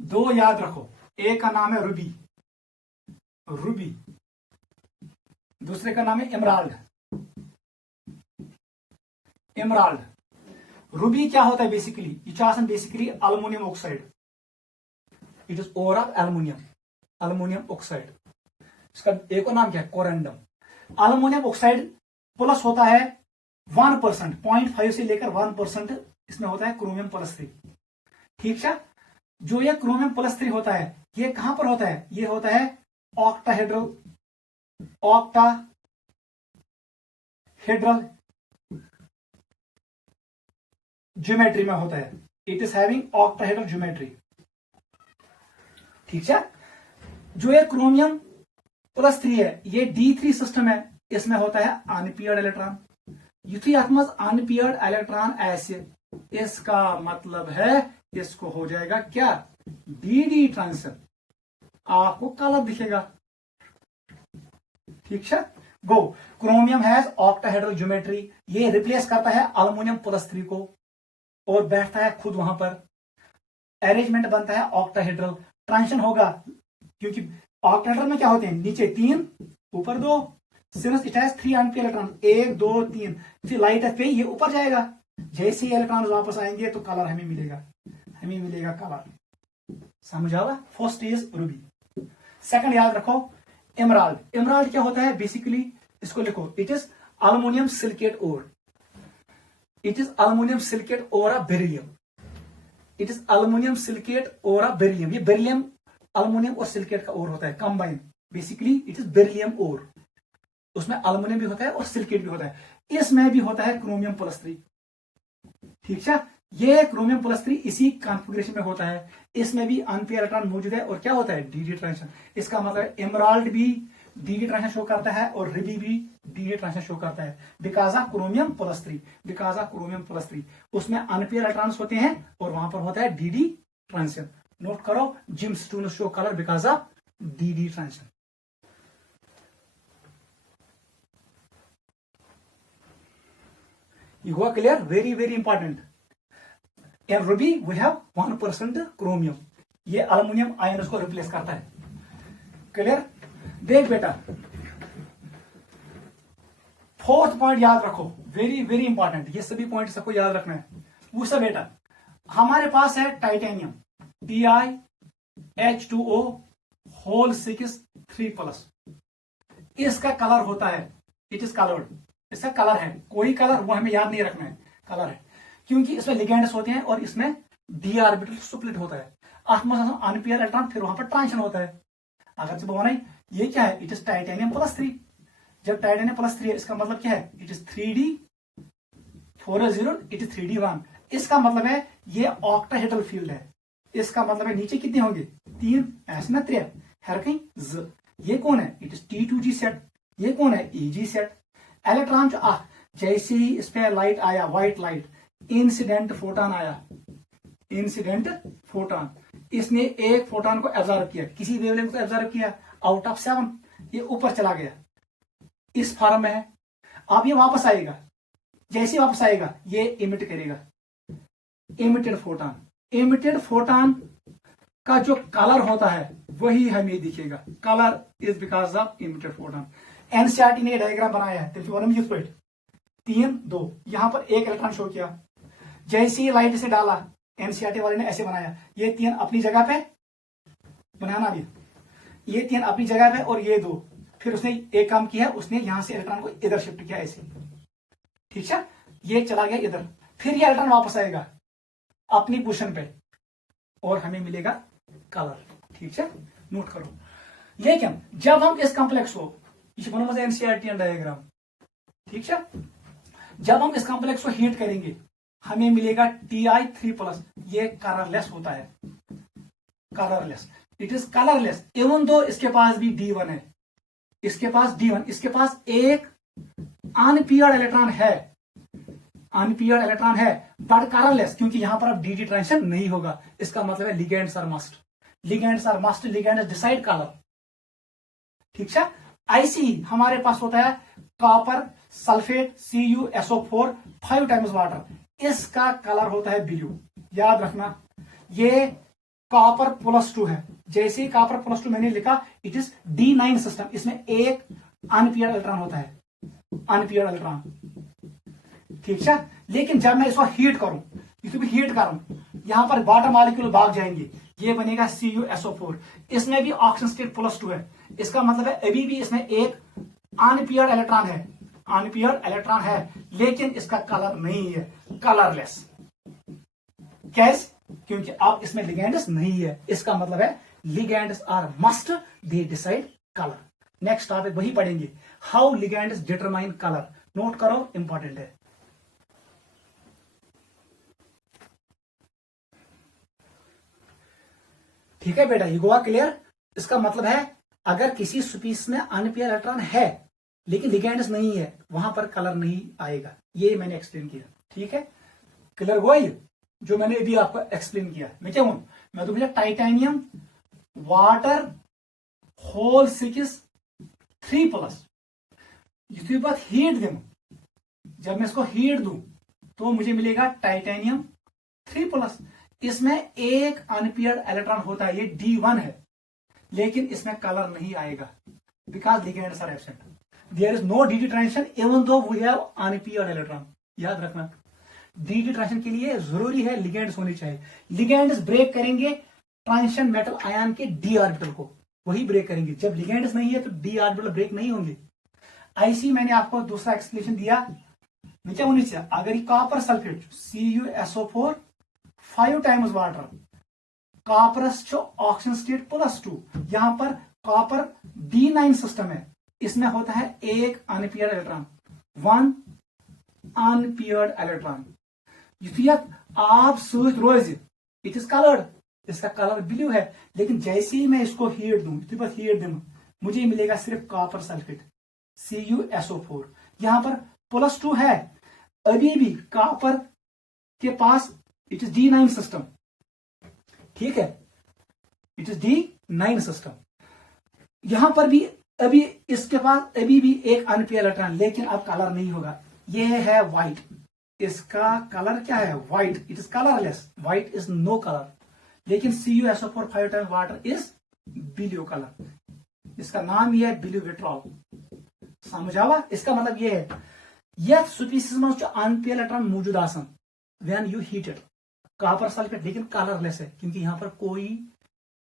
दो याद रखो. एक का नाम है रूबी, दूसरे का नाम है एमराल्ड. रूबी क्या होता है basically? Basically aluminium oxide. It is ore of aluminium oxide. इसका एक और नाम क्या है? कोरेंडम. अल्युमिनियम ऑक्साइड प्लस होता है 1%, 0.5 से लेकर 1% इसमें होता है क्रोमियम +3. ठीक है? जो ये क्रोमियम +3 होता है, ये कहां पर होता है? ये होता है ऑक्टाहेड्रल ज्योमेट्री में होता है. It is having octahedral geometry. ठीक है? जो ये क्रोमियम +3 है, ये D3 सिस्टम है. इसमें होता है अनपेयर्ड इलेक्ट्रॉन. युथी अतमज अनपेयर्ड इलेक्ट्रॉन ऐसे, इसका मतलब है इसको हो जाएगा क्या? DD transition. आपको कलर दिखेगा. ठीक है? Go. Chromium has octahedral geometry. ये रिप्लेस करता है अल्युमिनियम +3 को और बैठता है खुद वहां पर. अरेंजमेंट बनता है ऑक्टाहेड्रल. ट्रांजिशन होगा क्योंकि ऑक्टाहेड्रल में क्या होते हैं? नीचे 3, ऊपर 2. Since it has 3 unpaired electron, 1 2 3, फिर लाइट एफ पे ये ऊपर जाएगा. जैसे ही इलेक्ट्रॉन वापस आएंगे तो कलर हमें मिलेगा कलर. समझ आवा? First is Ruby. सेकंड याद रखो एमराल्ड. एमराल्ड क्या होता है बेसिकली? इसको लिखो. It is aluminium silicate ore. Of beryllium. ये बेरिलियम अल्युमिनियम और सिलिकेट का ओर होता है combine. Basically it is beryllium ore. उसमें अल्युमिनियम भी होता है और सिलिकेट भी होता है. इसमें भी होता है क्रोमियम +3. ठीक है? ये क्रोमियम +3 इसी कॉन्फ़िगरेशन में होता है. इसमें भी अनपेयर इलेक्ट्रॉन मौजूद है और क्या होता है? DD transition. इसका मतलब एमराल्ड भी DD ट्रांजिशन शो करता है और रूबी भी DD ट्रांजिशन शो करता है बिकॉज ऑफ क्रोमियम +3. उसमें अनपेयर इलेक्ट्रॉन्स होते हैं और वहां पर होता है DD ट्रांजिशन. नोट करो, gemstone show colour because of DD transition. You go clear? Very very important. In ruby we have 1% chromium. ये अल्युमिनियम आयन को रिप्लेस करता है. क्लियर? देख बेटा, फोर्थ पॉइंट याद रखो, वेरी वेरी इंपॉर्टेंट, ये सभी पॉइंट सबको याद रखना है। वो सब बेटा, हमारे पास है टाइटेनियम TiH2O होल 6 3+, इसका कलर होता है, इट इज कलर्ड, इसका कलर है, कोई कलर वो हमें याद नहीं रखना है, कलर है, क्योंकि इसमें लिगेंड्स होते हैं और इसमें डी ऑर्बिटल स्प्लिट होता है, अनपेयर इलेक्ट्रॉन, फिर वहां पर ट्रांजिशन होता है। अगर जब होना ये क्या है, इट इज टाइटेनियम +3, जब टाइटेनियम +3 है इसका मतलब क्या है, it is 3D 4s0, it is 3D1, इसका मतलब है ये ऑक्टाहेड्रल फील्ड है, इसका मतलब है नीचे कितने होंगे 3, ऐसे ना 3 हर कहीं ज, ये कौन है, इट इज T2G सेट, ये कौन है EG सेट। इलेक्ट्रॉन जो जैसे ही इस पे लाइट आया, व्हाइट लाइट, इंसिडेंट फोटोन आया, इंसिडेंट फोटोन, इसने एक फोटोन को एब्जॉर्ब किया, किसी वेवलेंथ को एब्जॉर्ब किया, आउट ऑफ 7 ये ऊपर चला गया, इस फॉर्म में है। अब ये वापस आएगा, जैसे वापस आएगा ये इमिट करेगा, इमिटेड फोटोन, इमिटेड फोटोन का जो कलर होता है वही हमें दिखेगा, colour is because of emitted photon. NCERT ने डायग्राम बनाया है 3 2, यहां पर एक इलेक्ट्रॉन शो किया, जैसे ही लाइट से डाला, एनसीईआरटी वाले ने ऐसे बनाया, ये 3 अपनी जगह पे बनाना भी, ये 3 अपनी जगह पे और ये 2, फिर उसने एक काम किया, उसने यहां से इलेक्ट्रॉन को इधर शिफ्ट किया ऐसे, ठीक है, ये चला गया इधर, फिर ये इलेक्ट्रॉन वापस आएगा अपनी पोजीशन पे और हमें मिलेगा कलर, ठीक है, नोट करो। लेकिन जब हम इस कॉम्प्लेक्स को, एनसीईआरटी डायग्राम, ठीक है, जब हम इस कॉम्प्लेक्स को हीट करेंगे हमें मिलेगा Ti3+, ये कलरलेस होता है, colourless, it is colourless, even though इसके पास भी D1 है, इसके पास D1, इसके पास एक अनपेयर्ड इलेक्ट्रॉन है, अनपेयर्ड इलेक्ट्रॉन है, बट कलरलेस, क्योंकि यहां पर अब डी ट्रांजिशन नहीं होगा, इसका मतलब है ligands are must, ligands are must, ligands decide colour, ठीक है। ऐसी हमारे पास होता है copper sulphate CuSO4 5 times water, इसका कलर होता है ब्लू, याद रखना, ये कॉपर +2 है, जैसे ही कॉपर +2 मैंने लिखा, इट इज D9 सिस्टम, इसमें एक अनपेयर्ड इलेक्ट्रॉन होता है, अनपेयर्ड इलेक्ट्रॉन, ठीक है। लेकिन जब मैं इसको हीट करूं, इसको भी हीट करूं, यहां पर वाटर मॉलिक्यूल भाग जाएंगे, ये बनेगा CuSO4, इसमें भी ऑक्सीजन स्टेट +2 है, इसका मतलब है अभी भी इसमें एक अनपेयर्ड इलेक्ट्रॉन है, अनपेयर्ड इलेक्ट्रॉन है, लेकिन इसका कलर नहीं है, कलरलेस, कैसे, क्योंकि अब इसमें लिगेंड्स नहीं है, इसका मतलब है ligands are must, they decide colour. Next topic वही पढ़ेंगे, how ligands determine colour, note करो, इंपॉर्टेंट है। ठीक है बेटा, ये हुआ क्लियर। इसका मतलब है अगर किसी स्पीसीज में अनपेयर इलेक्ट्रॉन है लेकिन लिगेंड्स नहीं है, वहां पर कलर नहीं आएगा, ये मैंने एक्सप्लेन किया, ठीक है, क्लियर हुआ ये जो मैंने अभी आपको एक्सप्लेन किया। मैं क्या हूं, मैं तो भैया टाइटेनियम वाटर होल 6 3+, इसके बाद हीट दूं, जब मैं इसको हीट दूं तो मुझे मिलेगा टाइटेनियम 3+, इसमें एक अनपेयर्ड इलेक्ट्रॉन होता है, ये D1 है, लेकिन इसमें कलर नहीं आएगा because ligands are absent, there is no D transition even though we have unpaired electron. याद रखना, डी ट्रांजिशन के लिए जरूरी है लिगेंड्स होने चाहिए, लिगेंड्स ब्रेक करेंगे ट्रांजिशन मेटल आयन के डी ऑर्बिटल को, वही ब्रेक करेंगे, जब लिगेंड्स नहीं है तो डी ऑर्बिटल ब्रेक नहीं होंगे। ऐसी मैंने आपको दूसरा एक्सप्लेनेशन दिया, नीचे होनी चाहिए, अगर copper sulphate CuSO4 5 times water, copper's जो ऑक्सीजन स्टेट +2, यहां पर कॉपर D9 सिस्टम है, इसमें होता है एक अनपेयर्ड इलेक्ट्रॉन, 1 अनपेयर्ड इलेक्ट्रॉन, आप सोच रोज इट इज कलर्ड, इसका कलर ब्लू है, लेकिन जैसे ही मैं इसको हीट दूं, हीट दूं, मुझे मिलेगा सिर्फ कॉपर सल्फेट CuSO4, यहां पर +2 है, अभी भी कॉपर के पास इट इज D9 सिस्टम, ठीक है, इट इज D9 सिस्टम, यहां पर भी अभी इसके पास अभी भी एक अनपेयर इलेक्ट्रॉन, लेकिन अब कलर नहीं होगा, ये है व्हाइट, इसका कलर क्या है, white, it is colourless, white is no colour, लेकिन CuSO4 5 times water is blue colour, इसका नाम ये है ब्लू विट्रॉल, समझ आवा। इसका मतलब ये है यथ स्पीसीज मज अनपी इलेक्ट्रॉन मौजूद आसान when you heat it copper sulphate, लेकिन कलरलेस है क्योंकि यहां पर कोई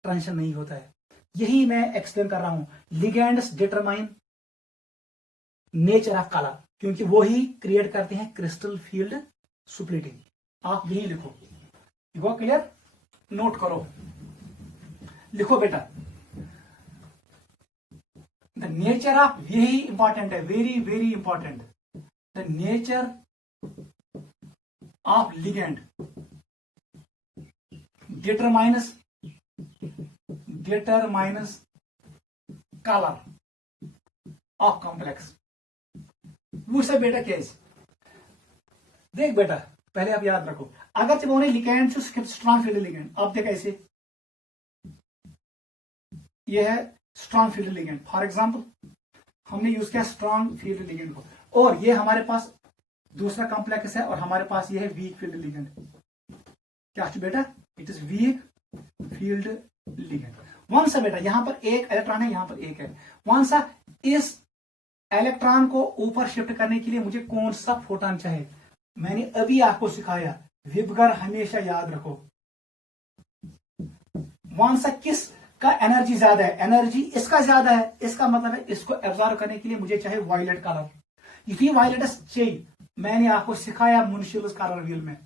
ट्रांजिशन नहीं होता है। यही मैं एक्सप्लेन कर रहा हूं, ligands determine nature of colour, क्योंकि वो ही क्रिएट करते हैं क्रिस्टल फील्ड स्प्लिटिंग। आप यही लिखो, वो क्लियर, नोट करो, लिखो बेटा। द नेचर ऑफ, यही इंपॉर्टेंट है, very very important, the nature of ligand determines colour of complex. मुझसे बेटा केस देख बेटा, पहले आप याद रखो, अगर जब उन्हें लिगेंड स्ट्रॉन्ग फील्ड लिगेंड, अब देख ऐसे, ये है strong field ligand, for example हमने यूज किया स्ट्रॉन्ग फील्ड लिगेंड को, और ये हमारे पास दूसरा कॉम्प्लेक्स है, और हमारे पास ये है वीक फील्ड लिगेंड। क्या बेटा, it is weak field ligand. One सा बेटा, यहां पर एक इलेक्ट्रॉन है, यहां पर एक है, वन सा, इस इलेक्ट्रॉन को ऊपर शिफ्ट करने के लिए मुझे कौन सा फोटॉन चाहिए। मैंने अभी आपको सिखाया, विबगर हमेशा याद रखो। वन सा किस का एनर्जी ज्यादा है, एनर्जी इसका ज्यादा है, इसका मतलब है इसको एब्जॉर्ब करने के लिए मुझे चाहिए वायलेट कलर। यही वायलेट चाहिए, मैंने आपको सिखाया मुनशियस कलर व्हील में,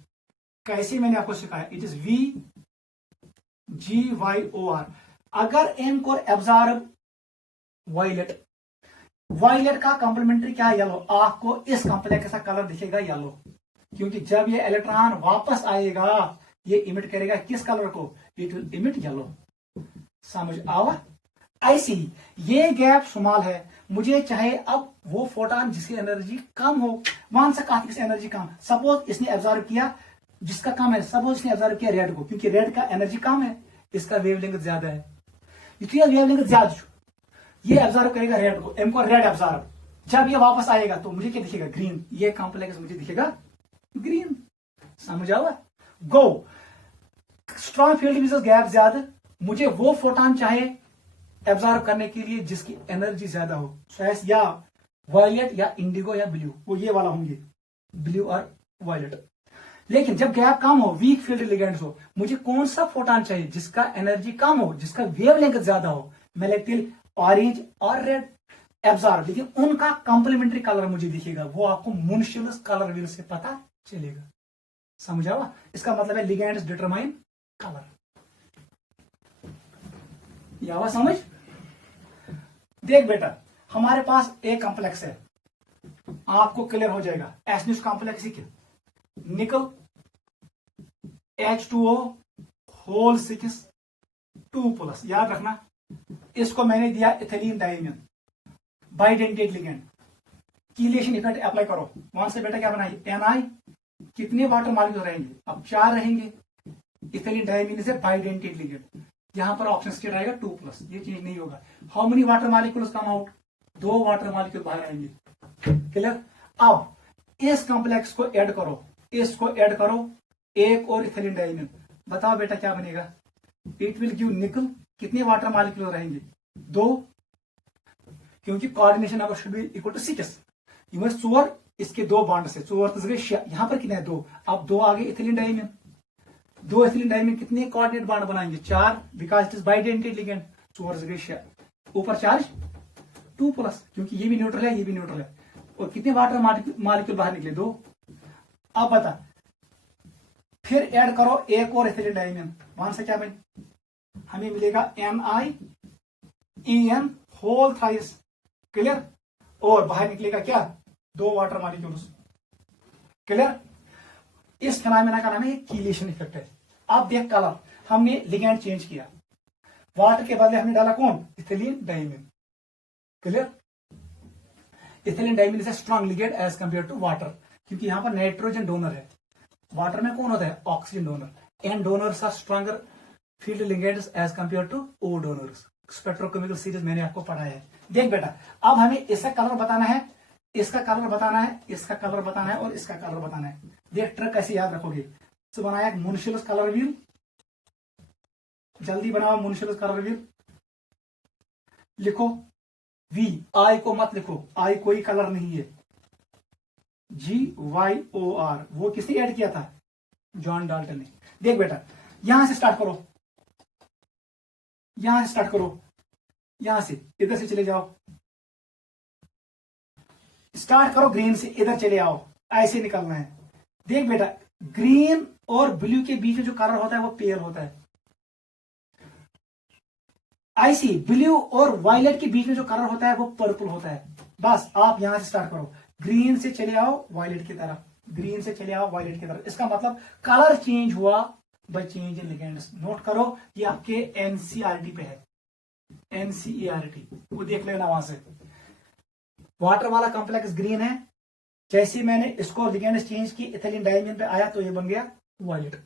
कैसे मैंने आपको सिखाया, इट इज VGYOR। अगर एम को एब्जॉर्ब वायलेट, वायलेट का कॉम्प्लीमेंट्री क्या है, येलो, आपको इस कॉम्प्लेक्स का कलर दिखेगा येलो, क्योंकि जब ये इलेक्ट्रॉन वापस आएगा ये इमिट करेगा किस कलर को, इट विल इमिट येलो। समझ आवा। ऐसी ये गैप स्मॉल है, मुझे चाहे अब वो फोटॉन जिसकी एनर्जी कम हो, मान सका किस एनर्जी कम, सपोज इसने एब्जॉर्ब किया जिसका कम है, सपोज इसने एब्जॉर्ब किया रेड को, क्योंकि रेड का एनर्जी कम है, इसका वेवलेंथ ज्यादा है, इसलिए वेवलेंथ ज्यादा, ये एब्जॉर्ब करेगा रेड को, एम को रेड एब्जॉर्ब, जब ये वापस आएगा तो मुझे क्या दिखेगा, ग्रीन, ये कॉम्प्लेक्स मुझे दिखेगा ग्रीन। समझ आवा। गो, स्ट्रॉन्ग फील्ड में गैप ज्यादा, मुझे वो फोटॉन चाहे एब्जॉर्ब करने के लिए जिसकी एनर्जी ज्यादा हो, या वायलेट या इंडिगो या ब्लू, वो ये वाला होंगे, ब्लू और वायलेट। लेकिन जब गैप कम हो, वीक फील्ड लिगेंड्स हो, मुझे कौन सा फोटॉन चाहिए जिसका एनर्जी कम हो, जिसका वेवलेंथ ज्यादा हो, मैं ऑरेंज और रेड एब्जॉर्ब, लेकिन उनका कॉम्प्लीमेंट्री कलर मुझे दिखेगा, वो आपको मुनशियस कलर व्हील से पता चलेगा। समझा हुआ, इसका मतलब है लिगेंड्स डिटरमाइन कलर। या समझ। देख बेटा, हमारे पास एक कॉम्प्लेक्स है, आपको क्लियर हो जाएगा, एसन्यूस कॉम्प्लेक्स ही क्या, निकल H2O होल 6 2+, याद रखना, इसको मैंने दिया ethylene diamine, bidentate ligand, chelation effect apply करो, वहां से बेटा क्या बनाई, Na, कितने वाटर मॉलिक्यूल रहेंगे, अब 4 रहेंगे, इथिलीन डायमीन से बाइडेंटेड लिगेंड, यहां पर ऑप्शन स्टेट आएगा 2+, ये चेंज नहीं होगा। How many water molecules come out, 2 water molecule बाहर आएंगे, क्लियर। अब इस कॉम्प्लेक्स को ऐड करो, इसको ऐड करो, एक और इथिलीन डायमीन, बताओ बेटा क्या बनेगा, इट विल गिव निकल, कितने वाटर मॉलिक्यूल रहेंगे, 2, क्योंकि coordination number should be equal to 6, ये 4, इसके 2 बॉन्ड से 4, यहां पर कितने हैं 2, अब 2 आगे इथिलीन डायमीन, 2 इथिलीन डायमीन कितने कोऑर्डिनेट बॉन्ड बनाएंगे, 4, because it is bidentate ligand, 4 ऊपर चार्ज 2+, क्योंकि ये भी न्यूट्रल है, ये भी न्यूट्रल है, और कितने वाटर मॉलिक्यूल बाहर निकले, 2। अब बता, फिर ऐड करो एक और इथिलीन डायमीन, वहां से क्या बने, हमें मिलेगा NiEN होल थ्राइस, क्लियर, और बाहर निकलेगा क्या, 2 वाटर मॉलिक्यूल्स, क्लियर। इस फिनोमेना का नाम है कीलेशन इफेक्ट है। अब देख कलर, हमने लिगेंड चेंज किया, वाटर के बदले हमने डाला कौन, ethylene diamine, clear. Ethylene diamine is strong ligand as compare to water, क्योंकि यहां पर नाइट्रोजन डोनर है, वाटर में कौन होता है, oxygen donor, N donors are stronger field ligands as compare to O donors. Spectrochemical series मैंने आपको पढ़ाया है। देख बेटा, अब हमें इसका कलर बताना है, इसका कलर बताना है, इसका कलर बताना है, और इसका कलर बताना है। देख ट्रिक कैसे याद रखोगे, तो बनाया मुनशियस कलर व्हील, जल्दी बनाओ मुनशियस कलर व्हील, लिखो V, I को मत लिखो, I कोई कलर नहीं है, GYOR, वो किसने ऐड किया था? जॉन डाल्टन ने। देख बेटा, यहां से स्टार्ट करो, यहां से स्टार्ट करो, यहां से इधर से चले जाओ, स्टार्ट करो ग्रीन से, इधर चले आओ, ऐसे निकलना है। देख बेटा, ग्रीन और ब्लू के बीच में जो कलर होता है वो पेल होता है। ऐसी ब्लू और वायलेट के बीच में जो कलर होता है वो पर्पल होता है। बस आप यहां से स्टार्ट करो, ग्रीन से चले आओ वायलेट की तरफ, ग्रीन से चले आओ वायलेट की तरफ। इसका मतलब कलर चेंज हुआ by change in ligands. Note करो, ये आपके एनसीईआरटी पे है, एनसीईआरटी, वो देख लेना वहां से। वाटर वाला कॉम्प्लेक्स ग्रीन है, जैसे मैंने इसको लिगेंड्स चेंज की, इथिलीन डाइमीन पे आया तो ये बन गया वायलेट।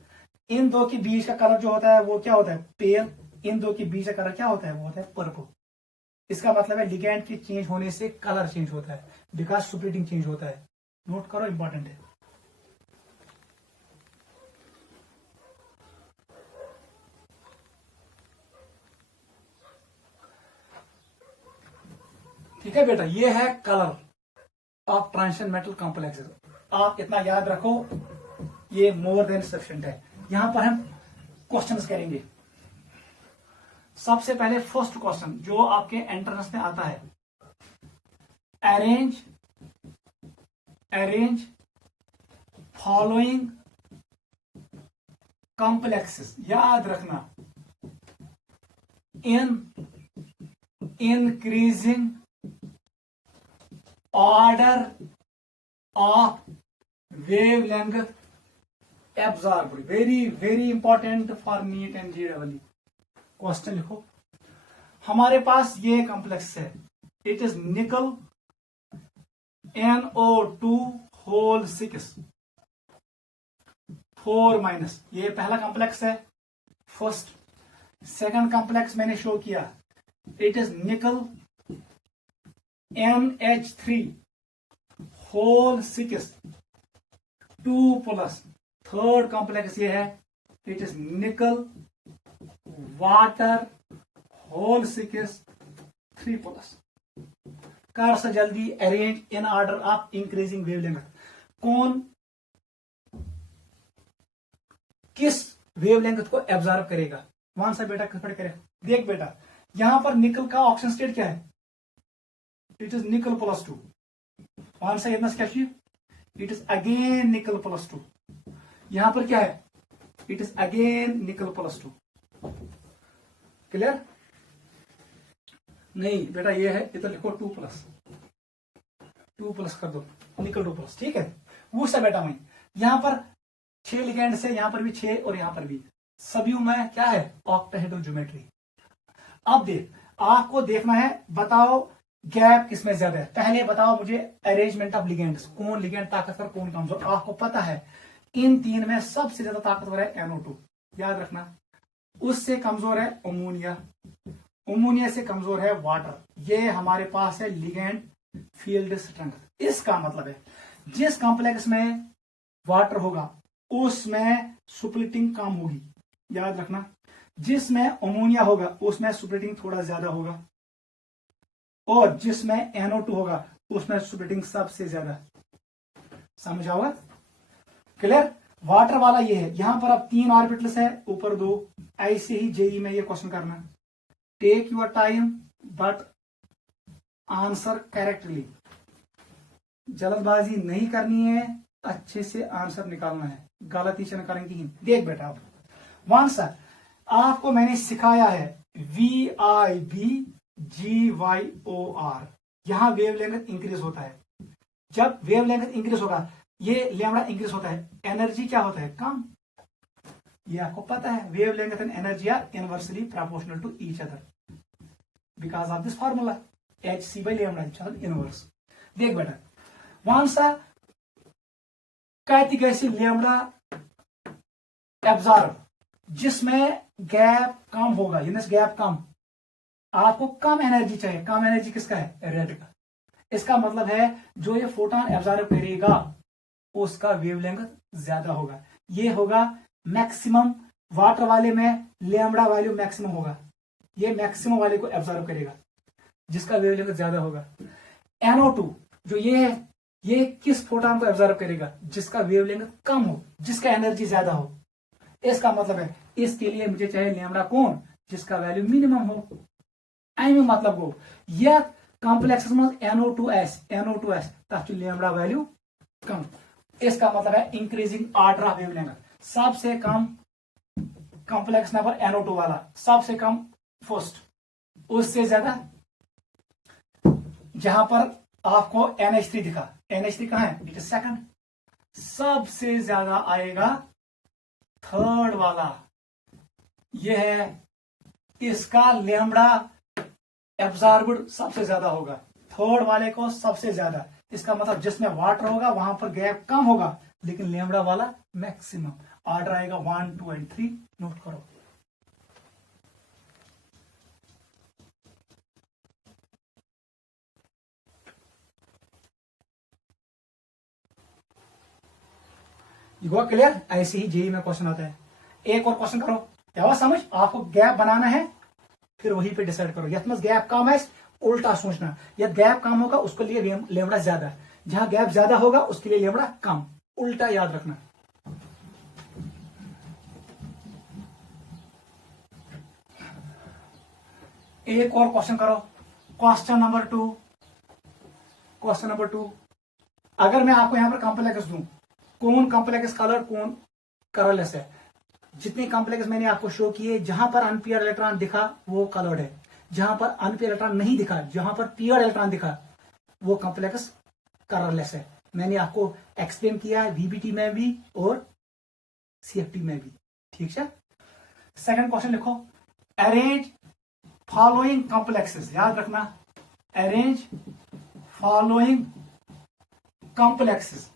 इन दो के बीच का कलर जो होता है वो क्या होता है? पेल। इन दो के बीच का कलर क्या होता है? वो होता है पर्पल। इसका मतलब है लिगेंड के चेंज होने से कलर चेंज होता है, बिकॉज स्प्लिटिंग चेंज होता है। नोट करो, इंपॉर्टेंट है। ठीक है बेटा, ये है colour of transition metal complexes. आप इतना याद रखो, ये मोर देन सफिशिएंट है। यहां पर हम क्वेश्चंस करेंगे। सबसे पहले फर्स्ट क्वेश्चन जो आपके एंट्रेंस में आता है, अरेंज फॉलोइंग कॉम्प्लेक्सेस। याद रखना, in increasing order of wavelength absorbed। Very important for neat and JEE। Question लिखो, हमारे पास ये कॉम्प्लेक्स है, इट इज निकल NO2 होल 6 4-, ये पहला कॉम्प्लेक्स है, फर्स्ट। सेकंड कॉम्प्लेक्स मैंने शो किया, इट इज निकल NH3 होल 6 2+। थर्ड कॉम्प्लेक्स ये है, इट इज निकल वाटर होल 6 3+। कर से जल्दी, arrange in order of increasing wavelength. कौन किस वेवलेंथ को एब्जॉर्ब करेगा? कौन सा बेटा किस पर करेगा? देख बेटा, यहां पर निकल का ऑक्सीजन स्टेट क्या है? इट इज निकल +2। कौन सा इतना क्या चाहिए? इट इज अगेन निकल +2। यहां पर क्या है? इट इज अगेन निकल +2। क्लियर? नहीं बेटा, ये है, इधर लिखो 2+, 2+ कर दो, निकल 2+। ठीक है, वो सा बेटा वही। यहां पर 6 लिगेंड से, यहां पर भी 6 और यहां पर भी, सभी में क्या है? Octahedral geometry. अब देख, आपको देखना है, बताओ गैप किसमें ज्यादा है। पहले बताओ मुझे अरेंजमेंट ऑफ लिगेंड्स, कौन लिगेंड ताकतवर कौन कमजोर। आपको पता है इन तीन में सबसे ज्यादा ताकतवर है NO2, याद रखना। उससे कमजोर है अमोनिया, अमोनिया से कमजोर है वाटर। ये हमारे पास है लिगेंड फील्ड स्ट्रेंथ। इसका मतलब है जिस कॉम्प्लेक्स में वाटर होगा उसमें स्प्लिटिंग कम होगी, याद रखना। जिसमें अमोनिया होगा उसमें स्प्लिटिंग थोड़ा ज्यादा होगा, और जिसमें NO2 होगा उसमें स्प्लिटिंग सबसे ज्यादा। समझ आओगे? क्लियर? वाटर वाला ये है, यहां पर अब 3 ऑर्बिटल्स है, ऊपर 2। ऐसे ही JEE में ये क्वेश्चन करना है। Take your time but answer correctly. जल्दबाजी नहीं करनी है, अच्छे से आंसर निकालना है, गलती से न करेंगे ही। देख बेटा, अब आंसर आपको मैंने सिखाया है VIBGYOR। यहां वेवलेंथ इंक्रीज होता है। जब वेवलेंथ इंक्रीज होगा, ये लैम्डा इंक्रीज होता है, एनर्जी क्या होता है? कम। ये आपको पता है, wavelength and energy are inversely proportional to each other because of this formula HC/λ inverse. देख बेटा, वहां सा कहती कैसी लैम्डा एब्जॉर्ब, जिसमें गैप कम होगा, गैप कम, आपको कम एनर्जी चाहिए। कम एनर्जी किसका है? रेड का। इसका मतलब है जो ये फोटोन एब्जॉर्ब करेगा उसका वेवलेंथ ज्यादा होगा। ये होगा मैक्सिमम। वाटर वाले में लैम्डा वैल्यू मैक्सिमम होगा, ये मैक्सिमम वाले को एब्जॉर्ब करेगा जिसका वेवलेंथ ज्यादा होगा। NO2 जो ये है ये किस फोटोन को एब्जॉर्ब करेगा? जिसका वेवलेंथ कम हो, जिसका एनर्जी ज्यादा हो। इसका मतलब है इसके लिए मुझे चाहिए लैम्डा कौन? जिसका वैल्यू मिनिमम हो। अमे मतलब गो ये कॉम्प्लेक्स मज NO2S तथ लैम्डा वैल्यू कम। इसका मतलब है इंक्रीजिंग ऑर्डर ऑफ वेवलेंथ। सबसे कम कॉम्प्लेक्स नंबर NO2 वाला, सबसे कम फर्स्ट, उससे ज्यादा जहां पर आपको NH3 दिखा, NH3 कहां है? It is second. सबसे ज्यादा आएगा थर्ड वाला, यह है इसका लैम्डा एब्जॉर्ब्ड सबसे ज्यादा होगा, थर्ड वाले को सबसे ज्यादा। इसका मतलब जिसमें वाटर होगा वहां पर गैप कम होगा, लेकिन लैम्डा वाला मैक्सिमम। ऑर्डर आएगा 1, 2 एंड 3, नोट करो। हुआ क्लियर? ऐसे ही जेई में क्वेश्चन आता है। एक और क्वेश्चन करो, क्या समझ? आपको गैप बनाना है, फिर वहीं पे डिसाइड करो। यथ में गैप कम है उल्टा सोचना, यदि गैप कम होगा उसके लिए लैम्डा ज्यादा, जहां गैप ज्यादा होगा उसके लिए लैम्डा कम, उल्टा याद रखना। एक और क्वेश्चन करो, क्वेश्चन नंबर 2। क्वेश्चन नंबर 2, अगर मैं आपको यहां पर कॉम्प्लेक्स दूं, कौन कॉम्प्लेक्स कलर कौन कलरलेस है? जितने कॉम्प्लेक्स मैंने आपको शो किए, जहां पर अनपेयर इलेक्ट्रॉन दिखा वो कलर्ड है, जहां पर अनपेयर इलेक्ट्रॉन नहीं दिखा, जहां पर पेयर इलेक्ट्रॉन दिखा वो कॉम्प्लेक्स कलरलेस है। मैंने आपको एक्सप्लेन किया है VBT में भी और CFT में भी, ठीक है। सेकंड क्वेश्चन लिखो, अरेंज फॉलोइंग कॉम्प्लेक्सेस, याद रखना, arrange following complexes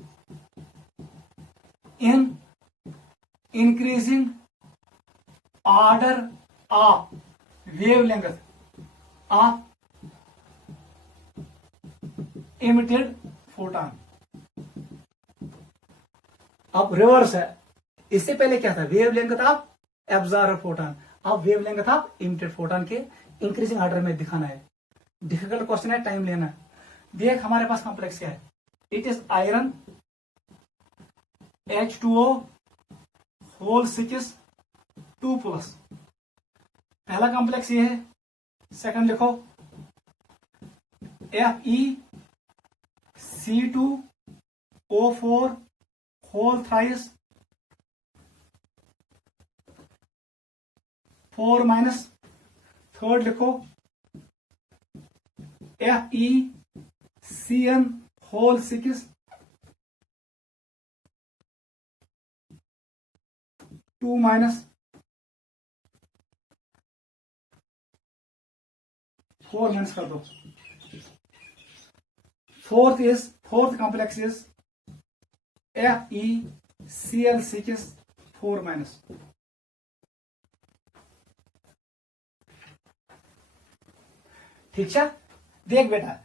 in increasing order of wavelength of emitted photon. अब रिवर्स है, इससे पहले क्या था? वेवलेंथ ऑफ एब्जॉर्ब फोटोन, अब वेवलेंथ ऑफ इमिटेड फोटोन के इंक्रीजिंग ऑर्डर में दिखाना है। डिफिकल्ट क्वेश्चन है, टाइम लेना। देख हमारे पास कॉम्प्लेक्स क्या है? It is iron H2O whole 6 2+। पहला कॉम्प्लेक्स ये है। सेकंड लिखो FeC2O4 होल थ्राइस 4-। थर्ड लिखो FeCN होल 6 2-। फोर माइनस कर दो। Fourth complex is FeCl6 4-। ठीक है। देख बेटा,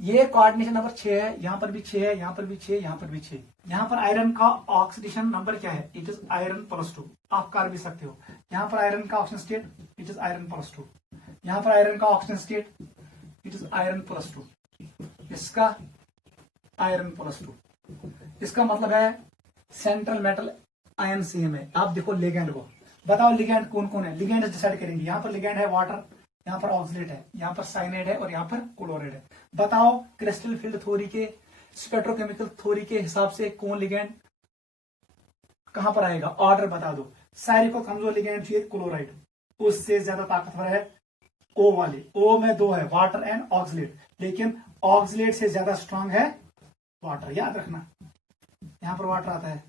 ये कोऑर्डिनेशन नंबर 6 है, यहां पर भी 6 है, यहां पर भी 6, यहां पर भी 6। यहां पर आयरन का ऑक्सीडेशन नंबर क्या है? It is iron +2। आप कर भी सकते हो। यहां पर आयरन का oxygen state, it is iron +2। यहां पर आयरन का oxygen state, it is iron +2। इसका आयरन +2। इसका मतलब है सेंट्रल मेटल आयन सेम है। आप देखो लिगैंड को, बताओ लिगैंड कौन कौन है? लिगैंड डिसाइड करेंगे। यहां पर लिगैंड है वाटर, यहां पर ऑक्सलेट है, यहां पर साइनाइड है और यहां पर क्लोराइड है। बताओ क्रिस्टल फील्ड थ्योरी के, स्पेक्ट्रोकेमिकल थ्योरी के हिसाब से कौन लिगैंड कहां पर आएगा? ऑर्डर बता दो। सारे को कमजोर लिगैंड चाहिए क्लोराइड, उससे ज्यादा ताकतवर है O वाले। O में 2 है, वाटर एंड ऑक्सलेट, लेकिन ऑक्सलेट से ज्यादा स्ट्रांग है वाटर, याद रखना। यहां पर वाटर आता है,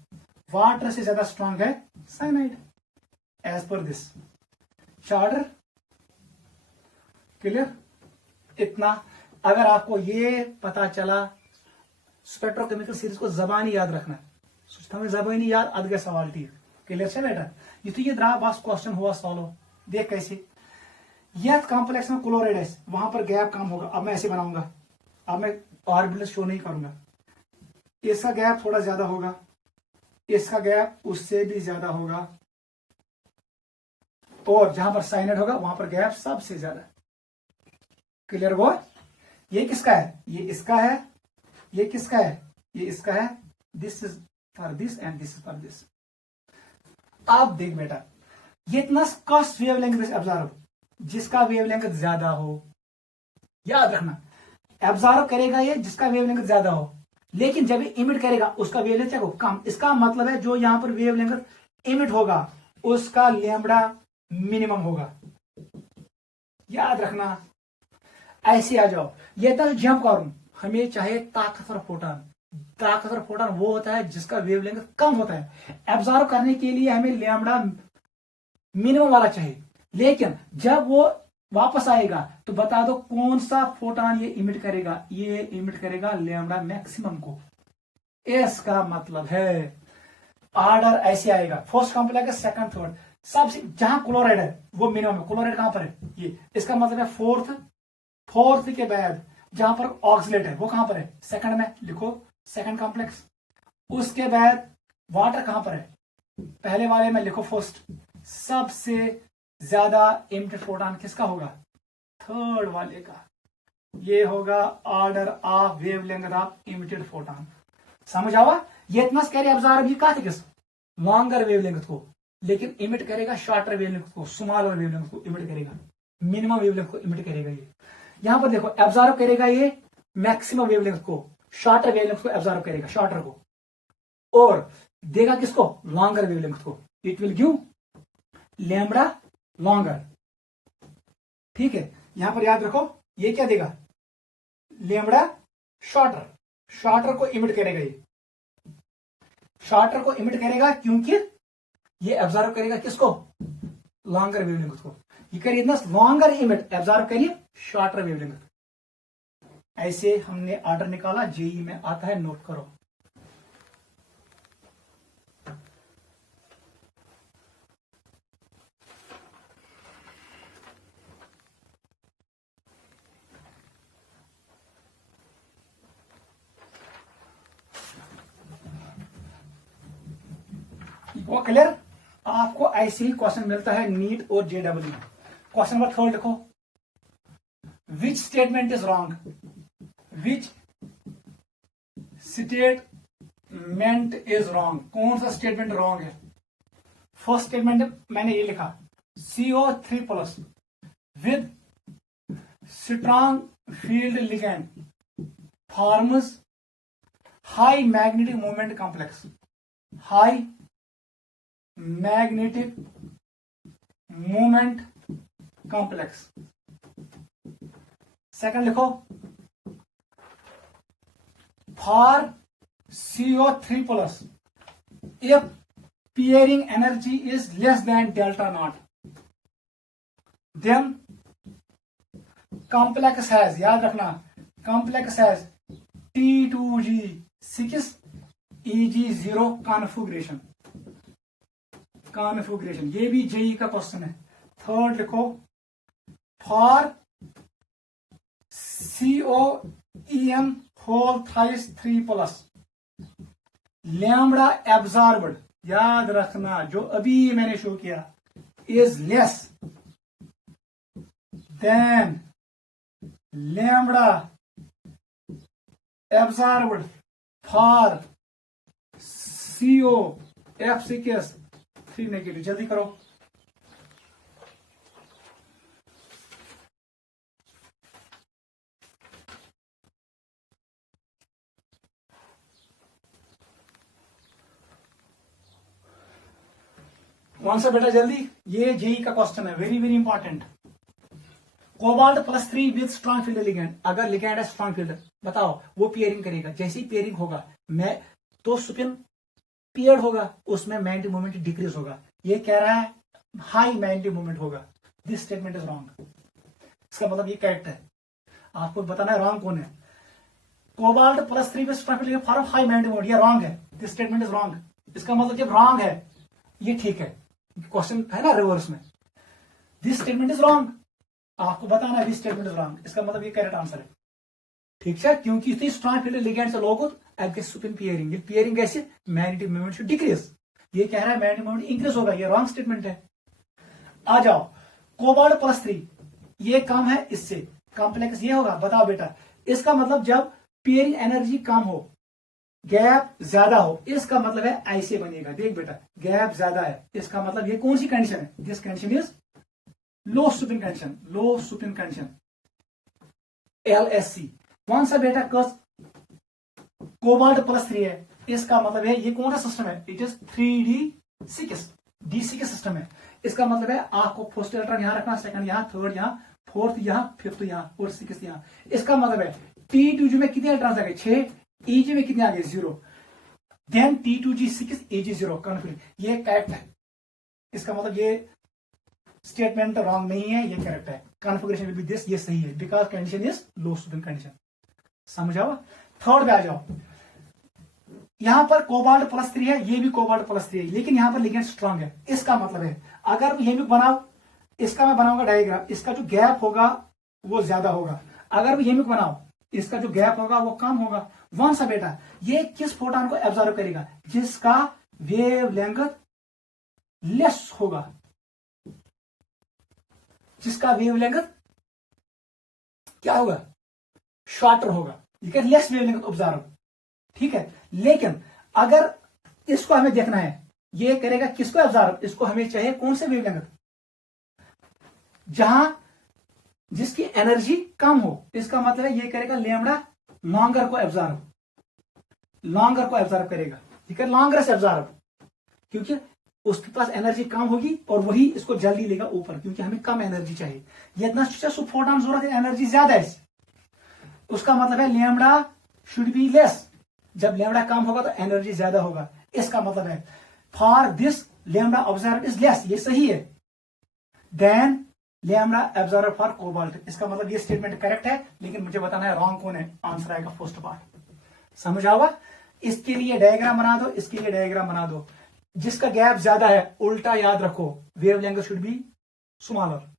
वाटर से ज्यादा स्ट्रांग है cyanide, as per this order. Clear? इतना अगर आपको ये पता चला, स्पेक्ट्रोकेमिकल सीरीज को जबानी याद रखना, हमें जबानी याद अद गए सवाल ठीक। क्लियर है बेटा? ये द्रा बस क्वेश्चन हुआ सॉल्व। देख कैसे, यह कॉम्प्लेक्स में क्लोराइड है, वहां पर गैप कम होगा। अब मैं ऐसे बनाऊंगा, अब मैं ऑर्बिटल शो नहीं करूंगा। इसका गैप थोड़ा ज्यादा होगा, इसका गैप उससे भी ज्यादा होगा, और जहां पर साइनाइड होगा वहां पर गैप सबसे ज्यादा। क्लियर हुआ? ये किसका है? ये इसका है, ये किसका है? ये इसका है, this is for this and this is for this. अब देख बेटा, ये इतना कॉस्ट वेवलेंथ इज एब्जॉर्ब, जिसका वेवलेंथ ज्यादा हो, याद रखना एब्जॉर्ब करेगा ये जिसका वेवलेंथ ज्यादा हो, लेकिन जब ये इमिट करेगा उसका वेवलेंथ क्या हो, कम। इसका मतलब है जो यहां पर वेवलेंथ इमिट होगा उसका लैम्बडा मिनिमम होगा, याद रखना। ऐसे आ जाओ, ये था जंप करूं, हमें चाहे ताकतवर फोटोन। ताकतवर फोटोन वो होता है जिसका वेवलेंथ कम होता है। एब्जॉर्ब करने के लिए हमें लैम्बडा मिनिमम वाला चाहिए, लेकिन जब वो वापस आएगा तो बता दो कौन सा फोटोन ये इमिट करेगा, ये इमिट करेगा लैम्बडा मैक्सिमम को। इसका मतलब है ऑर्डर ऐसे आएगा, फर्स्ट कॉम्प्लेक्स, सेकंड, थर्ड, सबसे जहां क्लोराइड है वो मिनिमम है। क्लोराइड कहां पर है, ये, इसका मतलब है फोर्थ। फोर्थ के बाद जहां पर ऑक्सलेट है वो कहां पर है, सेकंड में, लिखो सेकंड कॉम्प्लेक्स। उसके बाद वाटर कहां पर है, पहले वाले में, लिखो फर्स्ट। सबसे ज्यादा इमिटेड फोटोन किसका होगा, थर्ड वाले का। ये होगा order of wavelength of emitted photon. समझ आवा, ये इतना कैरी एब्जॉर्ब भी कहा किस लॉन्गर वेवलेंथ को, लेकिन इमिट करेगा शॉर्टर वेवलेंथ को, स्मॉलर वेवलेंथ को इमिट करेगा, मिनिमम वेवलेंथ को इमिट करेगा। ये यहां पर देखो एब्जॉर्ब करेगा ये मैक्सिमम वेवलेंथ को, शॉर्टर वेवलेंथ को एब्जॉर्ब करेगा, शॉर्टर को, और देगा किसको, लॉन्गर वेवलेंथ को। It will give lambda longer. ठीक है, यहां पर याद रखो ये क्या देगा, लैम्बडा शॉर्टर। शॉर्टर को इमिट करेगा, ये शॉर्टर को इमिट करेगा क्योंकि ये एब्जॉर्ब करेगा किसको, लॉन्गर वेवलेंथ को। ये करिए इतना लॉन्गर इमिट, एब्जॉर्ब करिए शॉर्टर वेवलेंथ। ऐसे हमने ऑर्डर निकाला, जेई में आता है, नोट करो। वो क्लियर, आपको ऐसे ही क्वेश्चन मिलता है नीट और जेडब्ल्यू। क्वेश्चन नंबर 3 लिखो, which statement is wrong, which statement is wrong, कौन सा स्टेटमेंट रॉन्ग है। फर्स्ट स्टेटमेंट मैंने ये लिखा, CO3+ with strong field ligand forms high magnetic moment complex, high magnetic moment complex. Second लिखो, for CO3+ if pairing energy is less than delta nought, then complex has, याद रखना, complex has T2G6 EG0 configuration. Configuration ये भी जेई का क्वेश्चन है। थर्ड लिखो, for COEM whole thrice 3+ lambda absorbed, याद रखना जो अभी मैंने शो किया, is less than lambda absorbed for COF6 3 negative. जल्दी करो, कौन सा बेटा, जल्दी। ये जेई का क्वेश्चन है, very very important. Cobalt +3 with strong field ligand, अगर लिगेंड है स्ट्रॉन्ग फील्ड, बताओ वो पेयरिंग करेगा। जैसे ही पेयरिंग होगा मैं तो स्पिन पेयर्ड होगा, उसमें मैग्नेटिक मोमेंट डिक्रीज होगा। ये कह रहा है हाई मैग्नेटिक मोमेंट होगा। This statement is wrong. इसका मतलब ये करेक्ट है, आपको बताना है रॉन्ग कौन है। Cobalt +3 with strong field for high magnetic moment, ये रॉन्ग है, दिस स्टेटमेंट इज रॉन्ग। इसका मतलब जब रॉन्ग है ये ठीक है, क्वेश्चन है ना रिवर्स में, दिस स्टेटमेंट इज रॉन्ग, आपको बताना है दिस स्टेटमेंट इज रॉन्ग। इसका मतलब ये करेक्ट आंसर है, ठीक है, क्योंकि इतनी स्ट्रॉन्ग फील्ड लिगेंड से लोग अगेंस्ट स्पिन पेयरिंग, ये पेयरिंग कैसे, मैग्नेटिक मोमेंट शुड डिक्रीज, ये कह रहा है मैग्नेटिक मोमेंट इंक्रीज होगा, ये रॉन्ग स्टेटमेंट है। आ जाओ, कोबाल्ट +3 ये कम है इससे, कॉम्प्लेक्स ये होगा, बताओ बेटा। इसका मतलब जब पेयरिंग एनर्जी कम हो गैप ज्यादा हो, इसका मतलब है ऐसे बनेगा। देख बेटा, गैप ज्यादा है, इसका मतलब ये कौन सी कंडीशन है? This condition is low Supin condition, low Supin condition, LSC। कौन सा बेटा? कस कोबाल्ट +3 है, इसका मतलब है ये कौन सा सिस्टम है? It is 3D6 D6 system है। इसका मतलब है आपको फर्स्ट इलेक्ट्रॉन यहां रखना, सेकंड यहां, थर्ड यहां, फोर्थ यहां, फिफ्थ यहां और सिक्स यहां। इसका मतलब है T2G में कितने इलेक्ट्रॉन आ गए? 6, EG में कितने आ गए? 0। Then T2G6, EG0। कन्फ्यूजन, ये करेक्ट है। इसका मतलब ये स्टेटमेंट रॉन्ग नहीं है, ये करेक्ट है। कॉन्फिगरेशन विल बी दिस, ये सही है, because condition is low Supin condition. समझ आओ? थर्ड पे आ जाओ। यहां पर कोबाल्ट +3 है, ये भी कोबाल्ट +3 है, लेकिन यहां पर लिगेंड स्ट्रांग है। इसका मतलब है अगर ये भी बनाओ, इसका मैं बनाऊंगा डायग्राम, इसका जो गैप होगा वो ज्यादा होगा। अगर ये बनाओ, इसका जो गैप होगा वो कम होगा। वन सा बेटा, ये किस फोटोन को एब्जॉर्व करेगा? जिसका वेव लेंथ लेस होगा, जिसका वेव लेंथ क्या होगा? शॉर्टर होगा, लेस वेव लेंथ ऑब्जर्व। ठीक है, लेकिन अगर इसको हमें देखना है, ये करेगा किसको ऑब्जर्व? इसको हमें चाहिए कौन से वेव लेंथ? जहां जिसकी एनर्जी कम हो। इसका मतलब है ये करेगा लैम्बडा लॉन्गर को ऑब्जर्व, लॉन्गर को ऑब्जर्व करेगा। ठीक है, लॉन्गर से ऑब्जर्व, क्योंकि उसके पास एनर्जी कम होगी और वही इसको जल्दी लेगा ऊपर, क्योंकि हमें कम एनर्जी चाहिए। ये इतना फोटोन जरूरत है, एनर्जी ज्यादा है। उसका मतलब है लैम्बडा शुड बी लेस। जब लैम्बडा कम होगा तो एनर्जी ज्यादा होगा। इसका मतलब है for this lambda observe is less, ये सही है, then lambda observe for cobalt. इसका मतलब ये स्टेटमेंट करेक्ट है, लेकिन मुझे बताना है रॉन्ग कौन है। आंसर आएगा फर्स्ट पार्ट। समझ आवा? इसके लिए डायग्राम बना दो, इसके लिए डायग्राम बना दो। जिसका गैप ज्यादा है उल्टा याद रखो, wave length should be smaller.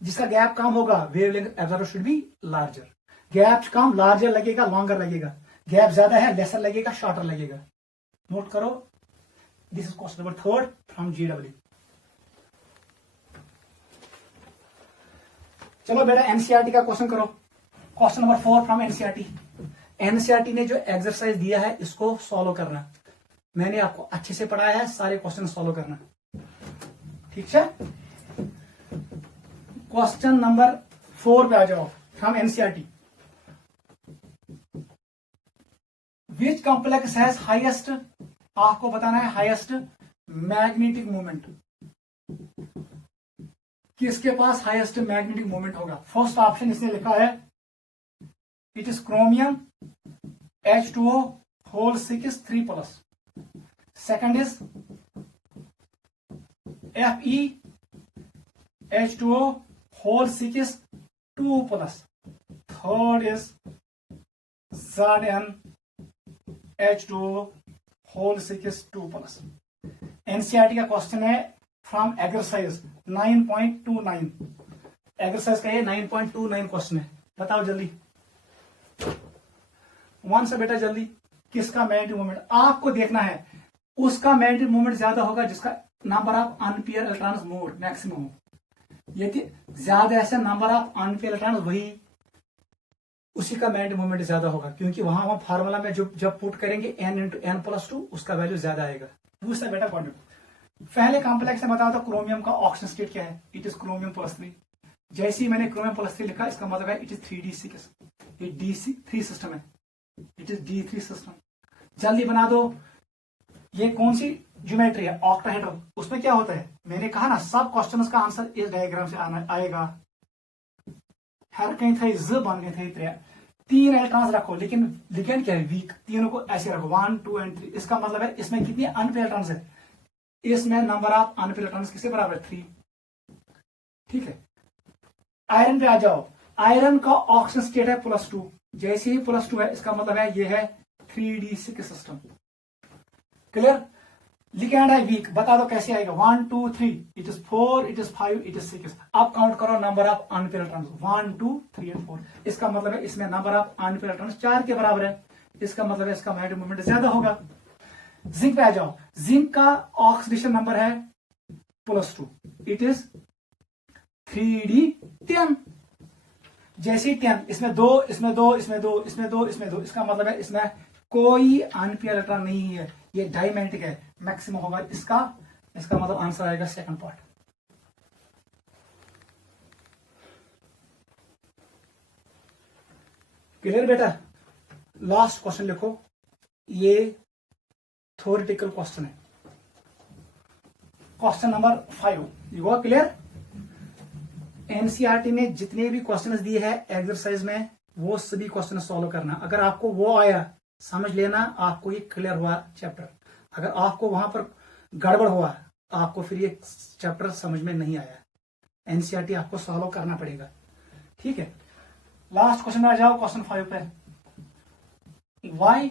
जिसका गैप कम होगा wave length observe should be larger. Gap come larger लगेगा, लॉन्गर लगेगा। गैप ज्यादा है, लेसर लगेगा, शॉर्टर लगेगा। नोट करो, this is question number 3 from GW। चलो बेटा एनसीईआरटी का क्वेश्चन करो। Question number 4 from NCERT. NCERT ने जो एक्सरसाइज दिया है इसको सॉल्व करना। मैंने आपको अच्छे से पढ़ाया है, सारे क्वेश्चन सॉल्व करना। ठीक है, क्वेश्चन नंबर 4 पे आ जाओ from NCERT. Which complex has highest, आपको बताना है हाईएस्ट मैग्नेटिक मोमेंट। किसके पास हाईएस्ट मैग्नेटिक मोमेंट होगा? फर्स्ट ऑप्शन इसने लिखा है it is chromium H2O whole 6 3+। Second is Fe H2O whole 6 2+। Third is Zn H2O whole 6 2+। NCERT का क्वेश्चन है फ्रॉम एक्सरसाइज 9.29। एक्सरसाइज का ये 9.29 क्वेश्चन है। बताओ जल्दी, वन से बेटा जल्दी। किसका मैग्नेटिक मोमेंट आपको देखना है? उसका मैग्नेटिक मोमेंट ज्यादा होगा जिसका number of unpair electrons more maximum हो। यदि ज्यादा ऐसे नंबर ऑफ अनपेयर इलेक्ट्रॉन्स, वही उसी का मैग्नेटिक मोमेंट ज्यादा होगा, क्योंकि वहां हम फार्मूला में जब पुट करेंगे n × n+2 उसका वैल्यू ज्यादा आएगा। दूसरा बेटा क्वांटिटी, पहले कॉम्प्लेक्स में बताओ तो क्रोमियम का ऑक्सीजन स्टेट क्या है? It is chromium +3। जैसे ही मैंने क्रोमियम +3 लिखा, इसका मतलब है इट इज 3D6। ये D3 सिस्टम है, इट इज D3 सिस्टम। जल्दी बना दो। ये कौन सी ज्योमेट्री है? ऑक्टाहेड्रल। उसमें क्या होता है? मैंने कहा ना, सब क्वेश्चंस का आंसर इस डायग्राम से आएगा। हर कहीं थे ज बन गए थे 3 इलेक्ट्रॉन्स रखो, लेकिन लिगेंड क्या है? वीक। तीनों को ऐसे रखो 1 2 और 3। इसका मतलब है इसमें कितने अनपेयर इलेक्ट्रॉन्स है? इसमें नंबर ऑफ अनपेयर इलेक्ट्रॉन्स किसके बराबर है? 3। ठीक है, आयरन पे आ जाओ। आयरन का ऑक्सीजन स्टेट है +2। जैसे ही +2 है, इसका मतलब है ये है 3D6 सिस्टम। क्लियर? लिगेंड है वीक। बता दो कैसे आएगा? 1 2 3। It is 4, it is 5, it is 6। अब काउंट करो नंबर ऑफ अनपेयर इलेक्ट्रॉन्स 1 2 3 और 4। इसका मतलब है इसमें नंबर ऑफ अनपेयर इलेक्ट्रॉन्स 4 के बराबर है। इसका मतलब है इसका मैग्नेटिक मोमेंट ज्यादा होगा। जिंक पे आ जाओ। जिंक का ऑक्सीडेशन नंबर है +2। It is 3D10। जैसे 10, इसमें 2, इसमें 2, इसमें 2, इसमें 2, इसमें 2। इसका मतलब है इसमें कोई अनपेयर इलेक्ट्रॉन नहीं है, ये डायमैग्नेटिक है, मैक्सिमम होगा इसका मतलब आंसर आएगा सेकंड पार्ट। क्लियर बेटा? लास्ट क्वेश्चन लिखो, ये थ्योरेटिकल क्वेश्चन है, question number 5। You go clear? NCERT ने जितने भी क्वेश्चंस दिए हैं एक्सरसाइज में वो सभी क्वेश्चन सॉल्व करना। अगर आपको वो आया समझ लेना आपको ये क्लियर हुआ चैप्टर। अगर आपको वहां पर गड़बड़ हुआ आपको फिर ये चैप्टर समझ में नहीं आया। एनसीईआरटी आपको सॉल्व करना पड़ेगा, ठीक है? लास्ट क्वेश्चन आ जाओ, क्वेश्चन 5 पे। Y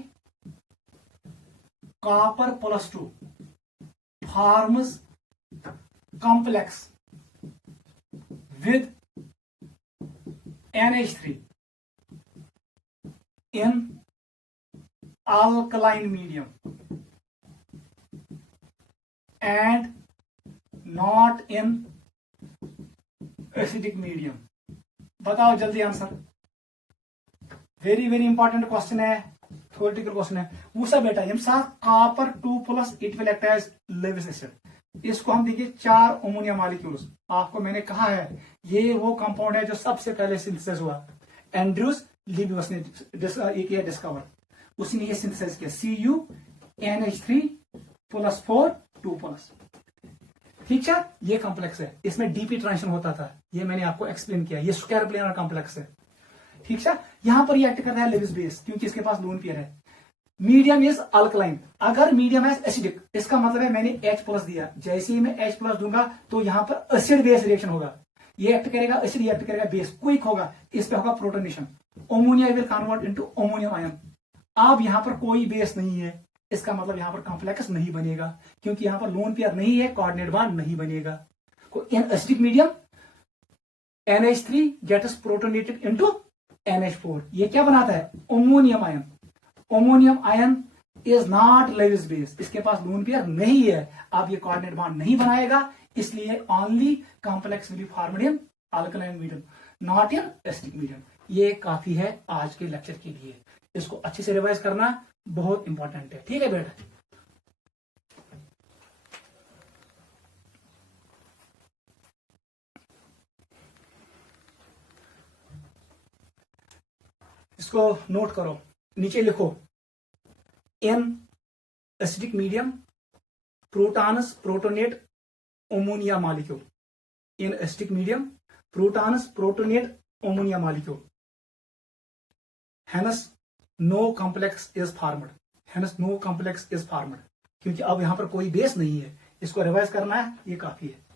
copper +2 forms complex with NH3 in alkaline medium and not in acidic medium। बताओ जल्दी answer. Very very important question है, थ्योरेटिकल क्वेश्चन है। वूसा बेटा यम copper 2+ it will act as Lewis acid. इसको हम देखिए 4 अमोनिया मॉलिक्यूल्स। आपको मैंने कहा है ये वो कंपाउंड है जो सबसे पहले सिंथेसाइज हुआ, एंड्रयूज लीबियस ने किया डिस्कवर, उसी ने ये सिंथेसाइज किया CuNH3+4 2+। ठीक है, ये कॉम्प्लेक्स है, इसमें डीपी ट्रांजिशन होता था, ये मैंने आपको एक्सप्लेन किया। ये स्क्वायर प्लेनर कॉम्प्लेक्स है, ठीक है। यहां पर ये एक्ट करता है लेविस बेस क्योंकि इसके पास लोन पेयर है। मीडियम इज अल्कलाइन, अगर मीडियम है एसिडिक, इसका मतलब है मैंने H+ दिया, जैसे ही मैं H+ दूंगा तो यहां पर एसिड बेस रिएक्शन होगा, ये एक्ट करेगा एसिड, ये एक्ट करेगा बेस, क्विक होगा, इस पे होगा protonation, ammonia will convert into ammonium ion. अब यहां पर कोई बेस नहीं है, इसका मतलब यहां पर कॉम्प्लेक्स नहीं बनेगा क्योंकि यहां पर लोन पेयर नहीं है, कोऑर्डिनेट बॉन्ड नहीं बनेगा। In acidic medium NH3 gets protonated into NH4, ये क्या बनाता है? Ammonium ion. Ammonium ion is not Lewis base, इसके पास लोन पेयर नहीं है, अब ये कोऑर्डिनेट बॉन्ड नहीं बनाएगा, इसलिए only complex will be formed in alkaline medium not in acidic medium. ये काफी है आज के लेक्चर के लिए, इसको अच्छे से रिवाइज करना बहुत इंपॉर्टेंट है, ठीक है बेटा? इसको नोट करो, नीचे लिखो in acidic medium protons protonate ammonia molecule, in acidic medium protons protonate ammonia molecule, hence no complex is formed, hence no complex is formed, क्योंकि अब यहां पर कोई बेस नहीं है। इसको रिवाइज करना है, ये काफी है।